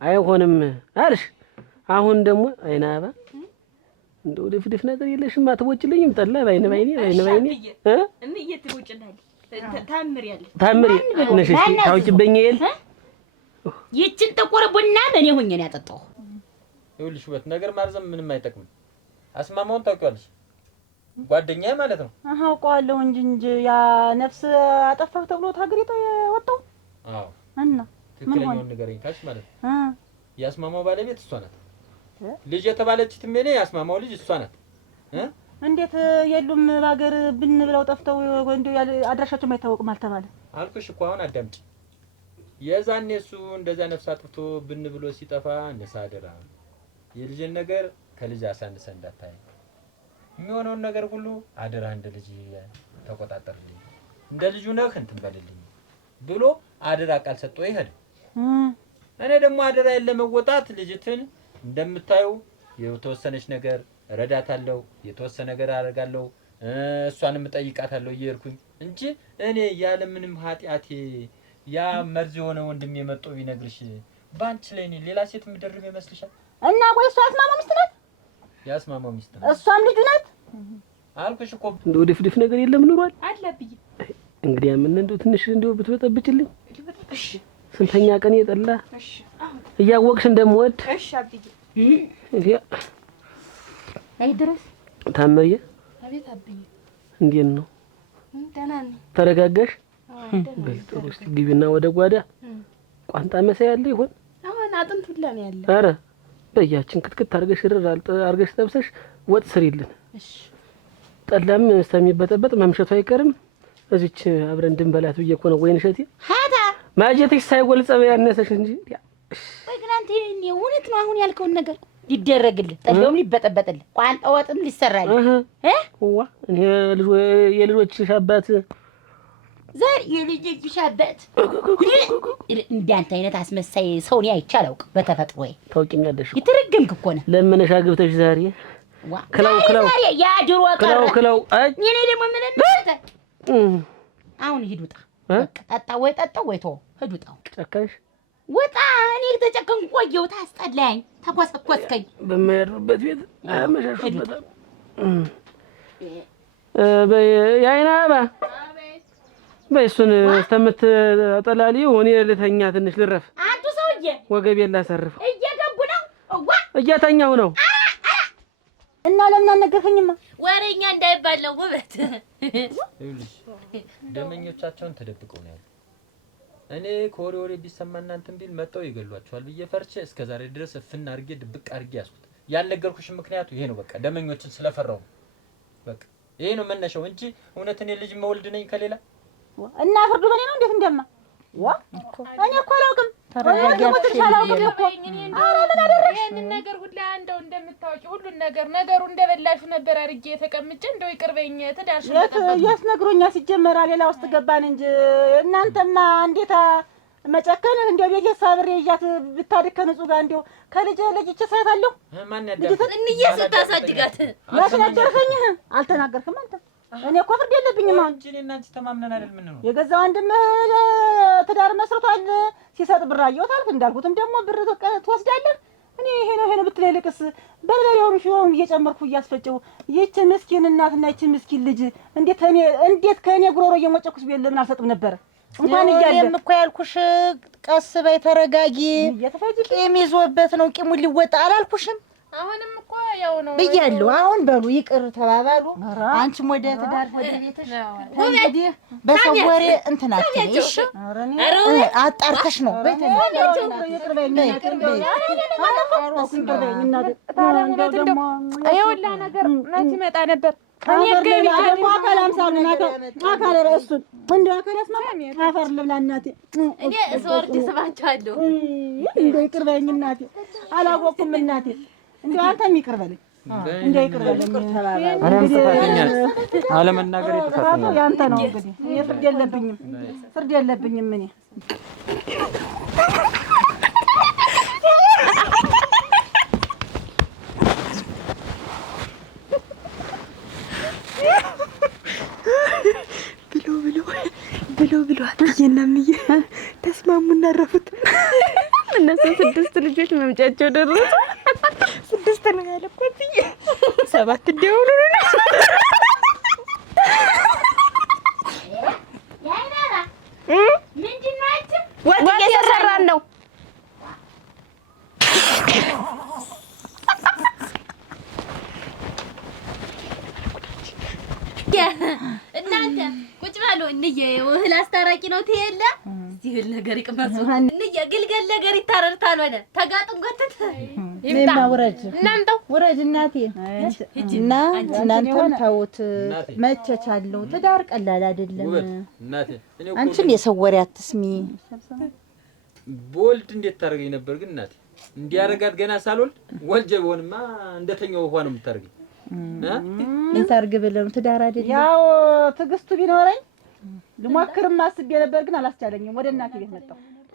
አይሆንም አልሽ። አሁን ደግሞ አይና አባ እንደው ድፍድፍ ነገር የለሽም። አትቦጭልኝም? ጠላ ባይነ ባይኔ እምዬ ትቦጭልኝ ታምሪ ነሽ። ታውቂብኝ ይል ይችን ጥቁር ቡና ምን ይሁን ነው ያጠጣው? ይኸውልሽ ውበት ነገር ማርዘም ምንም አይጠቅም። አስማማውን ታውቂዋለሽ? ጓደኛዬ ማለት ነው። አውቀዋለሁ እንጂ ያ ነፍስ አጠፋህ ተብሎ ታግሪቶ የወጣው። አዎ እና ትክክለኛውን ንገረኝ ካልሽ ማለት ነው ያስማማው ባለቤት እሷ ናት። ልጅ የተባለች ትሜኔ ያስማማው ልጅ እሷ ናት። እንዴት የሉም ባገር ብን ብለው ጠፍተው እንደው አድራሻቸው የማይታወቅም አልተባለ አልኩሽ እኮ። አሁን አዳምጪ። የዛኔ እሱ እንደዛ ነፍስ አጥፍቶ ብን ብሎ ሲጠፋ ነሳደራ የልጅን ነገር ከልጅ አሳንሰ እንዳታይ፣ የሚሆነውን ነገር ሁሉ አደራ እንደ ልጅ ተቆጣጠርልኝ፣ እንደ ልጁ ነህ እንትን በልልኝ ብሎ አደራ ቃል ሰጥቶ ይሄድ። እኔ ደግሞ አደራ ለመወጣት ልጅትን እንደምታዩ የተወሰነች ነገር እረዳታለሁ፣ የተወሰነ ነገር አደርጋለሁ፣ እሷንም እጠይቃታለሁ እየሄድኩኝ እንጂ እኔ ያለ ምንም ኃጢአቴ ያ መርዝ የሆነ ወንድም የመጣ ቢነግርሽ ባንቺ ላይ እኔ ሌላ ሴት የምደርብ ይመስልሻል? እና ቆይ እሷ ያስማማው ሚስት ናት? ያስማማው ሚስት ናት። እሷም ልጁ ናት አልኩሽ እኮ። እንደው ድፍድፍ ነገር የለም ኑሯል አለብኝ። እንግዲህ ምን እንደው ትንሽ እንደው ብትበጠብጭልኝ። እሺ ስንተኛ ቀን የጠላ እያወቅሽ እንደምወድ። እሺ አብዬ አይ ድረስ ታመየ። አቤት አብዬ እንዴት ነው? ደህና ነኝ። ተረጋጋሽ? በጥሩ እስኪ ግቢና ወደ ጓዳ ቋንጣ መሳይ ያለ ይሆን? አሁን አጥንት ሁላ ነው ያለ። ኧረ በያችን ክትክት አርገሽ አርገሽ ጠብሰሽ ወጥ ስሪልን። እሺ ጠላም እስከሚበጠበጥ መምሸቱ አይቀርም። እዚች አብረን ድንበላት ብዬ እኮ ነው። ወይን እሸቴ ሀታ ማጀትሽ ሳይጎልጸው ያነሰሽ እንጂ ወይ ግን አንተ እውነት ነው አሁን ያልከውን ነገር ሊደረግልህ፣ ጠላውም ሊበጠበጥልህ፣ ቋንጣ ወጥም ሊሰራልህ ዋ እኔ የልጆችሽ አባት ዘር የልጆችሽ አባት እንዳንተ አይነት አስመሳይ ሰው እኔ አይቼ አላውቅም በተፈጥሮዬ። ታውቂኛለሽ እኮ የተረገምክ እኮ ነህ። ለምነሽ አግብተሽ ዛሬ ክላው ያ ድሮ ክላው እኔ ደግሞ ምን እንደሆነ አሁን ሂድ ውጣ። በቃ ጠጣ ወይ ጠጣው ወይ ተው። ሂድ ውጣ። ጨካሽ ውጣ። እኔ ተጨከንኩ ቆየሁ። ታስጠላኝ፣ ተኮሰኮስከኝ። በማያድሩበት ቤት አመሻሹበት። የአይና አባ በይ እሱን እስከምትጠላልዪው እኔ ልተኛ ትንሽ ልረፍ። አንቱ ሰውዬ ወገቤን ላሰርፈው። እየገቡ ነው። እያተኛሁ ነው። እና ለምን አልነገርከኝማ? ወሬኛ እንዳይባለው ውበት። ይኸውልሽ ደመኞቻቸውን ተደብቀው ነው ያሉት። እኔ ከወሬ ወሬ ቢሰማ እናንተን ቢል መጣው ይገሏቸዋል ብዬ ፈርቼ እስከዛሬ ድረስ እፍና አድርጌ ድብቅ አድርጌ ያስኩት። ያልነገርኩሽ ምክንያቱ ይሄ ነው። በቃ ደመኞችን ስለፈራው በቃ ይሄ ነው መነሻው እንጂ እውነት እኔ ልጅ መወልድ ነኝ ከሌላ እና ፍርዱ በኔ ነው። እንዴት እንደማ እኔ እኮ አላውቅም። ይሄንን ነገር ሁላ እንደው እንደምታወቂ ሁሉን ነገሩ እንደበላሹ ነበር አድርጌ ተቀምጬ እንደው ይቅርበኝ። ትዳርሽ የት ነግሮኛ ሲጀመራ ሌላ ውስጥ ገባን እንጂ እናንተማ እንዴት መጨከን እንደው ቤት ሳብሬ ይያት ብታድከ ንጹህ ጋር እንደው ከልጅ ልጅ ሳይታለሁ ማን ያዳል እንዬ ስታሳድጋት ማስነገርከኝ አልተናገርክም አንተ። እኔ እኮ ፍርድ የለብኝም። አሁን እኔ እና አንቺ ተማምነን አይደል? ምን ነው የገዛ ወንድምህ ትዳር መስርቷል ሲሰጥ ብር አየሁት አልክ። እንዳልኩትም ደግሞ ብር ትወስዳለህ። እኔ ይሄ ነው ብትለኝ ልቅስ በርበሬውን ሽሮውን እየጨመርኩ እያስፈጨው ይህች ምስኪን እናትና ይህች ምስኪን ልጅ እንዴት ከእኔ ጉሮሮ እየሞጨኩስ ቢሆን ለምን አልሰጥም ነበረ? እንኳን እያለም እኮ ያልኩሽ ቀስ በይ ተረጋጊ። ቂም ይዞበት ነው ቂሙን ሊወጣ አላልኩሽም? አሁንም እኮ ያው ነው ብያለሁ። አሁን በሉ ይቅር ተባባሉ። አንቺም ወደ ትዳር ወደ ቤትሽ እንግዲህ በሰው ወሬ እንትን አትይኝ እሺ። አጣርተሽ ነው ይኸውላ ነገር መች ይመጣ ነበር። እኔ ደግሞ አካል አምሳሉን አካል ረእሱን እንደው አካል አስማማ አፈር ልብላ እናቴ። እኔ ስወርድ ስባቸዋለሁ። እንደው ይቅር በይኝ እናቴ፣ አላወኩም እናቴ። እንደው አንተም ይቅር በለኝ። እንዳይቅር በለኝ። አለመናገር የተሳተኛል ያንተ ነው እንግዲህ። እኔ ፍርድ የለብኝም እኔ ብሎ አትዬና ምዬ ተስማሙና አረፉት። እነሱ 6 ልጆች መምጫቸው ደረሱ። 6 ነው ያለበት 7 እንዲያውሉ ነው። ወጥ እየሰራን ነው። እናንተ ቁጭ በሉ። እንዬ እህል አስታራቂ ነው ትሄለ እዚህ እህል ነገር ይቅመሱ። እንዬ ግልገል ነገር ይታረርታል። ሆነ ተጋጥም ጎትት ይምጣ። ውረጅ እናቴ። እና እናንተም ተውት። መቸቻለሁ። ትዳር ቀላል አይደለም። አንቺም የሰው ወሬ አትስሚ። በወልድ እንዴት ታደርገኝ ነበር ግን እናቴ እንዲያረጋት ገና ሳልወልድ ወልጄ ቢሆንማ እንደተኛው ውሃ ነው የምታደርገኝ። ምን ታርግ ብለው ትዳር አይደለም። ያው ትዕግስቱ ቢኖረኝ ልሞክርም አስቤ ነበር ግን አላስቻለኝም። ወደ እናቴ ቤት መጣሁ።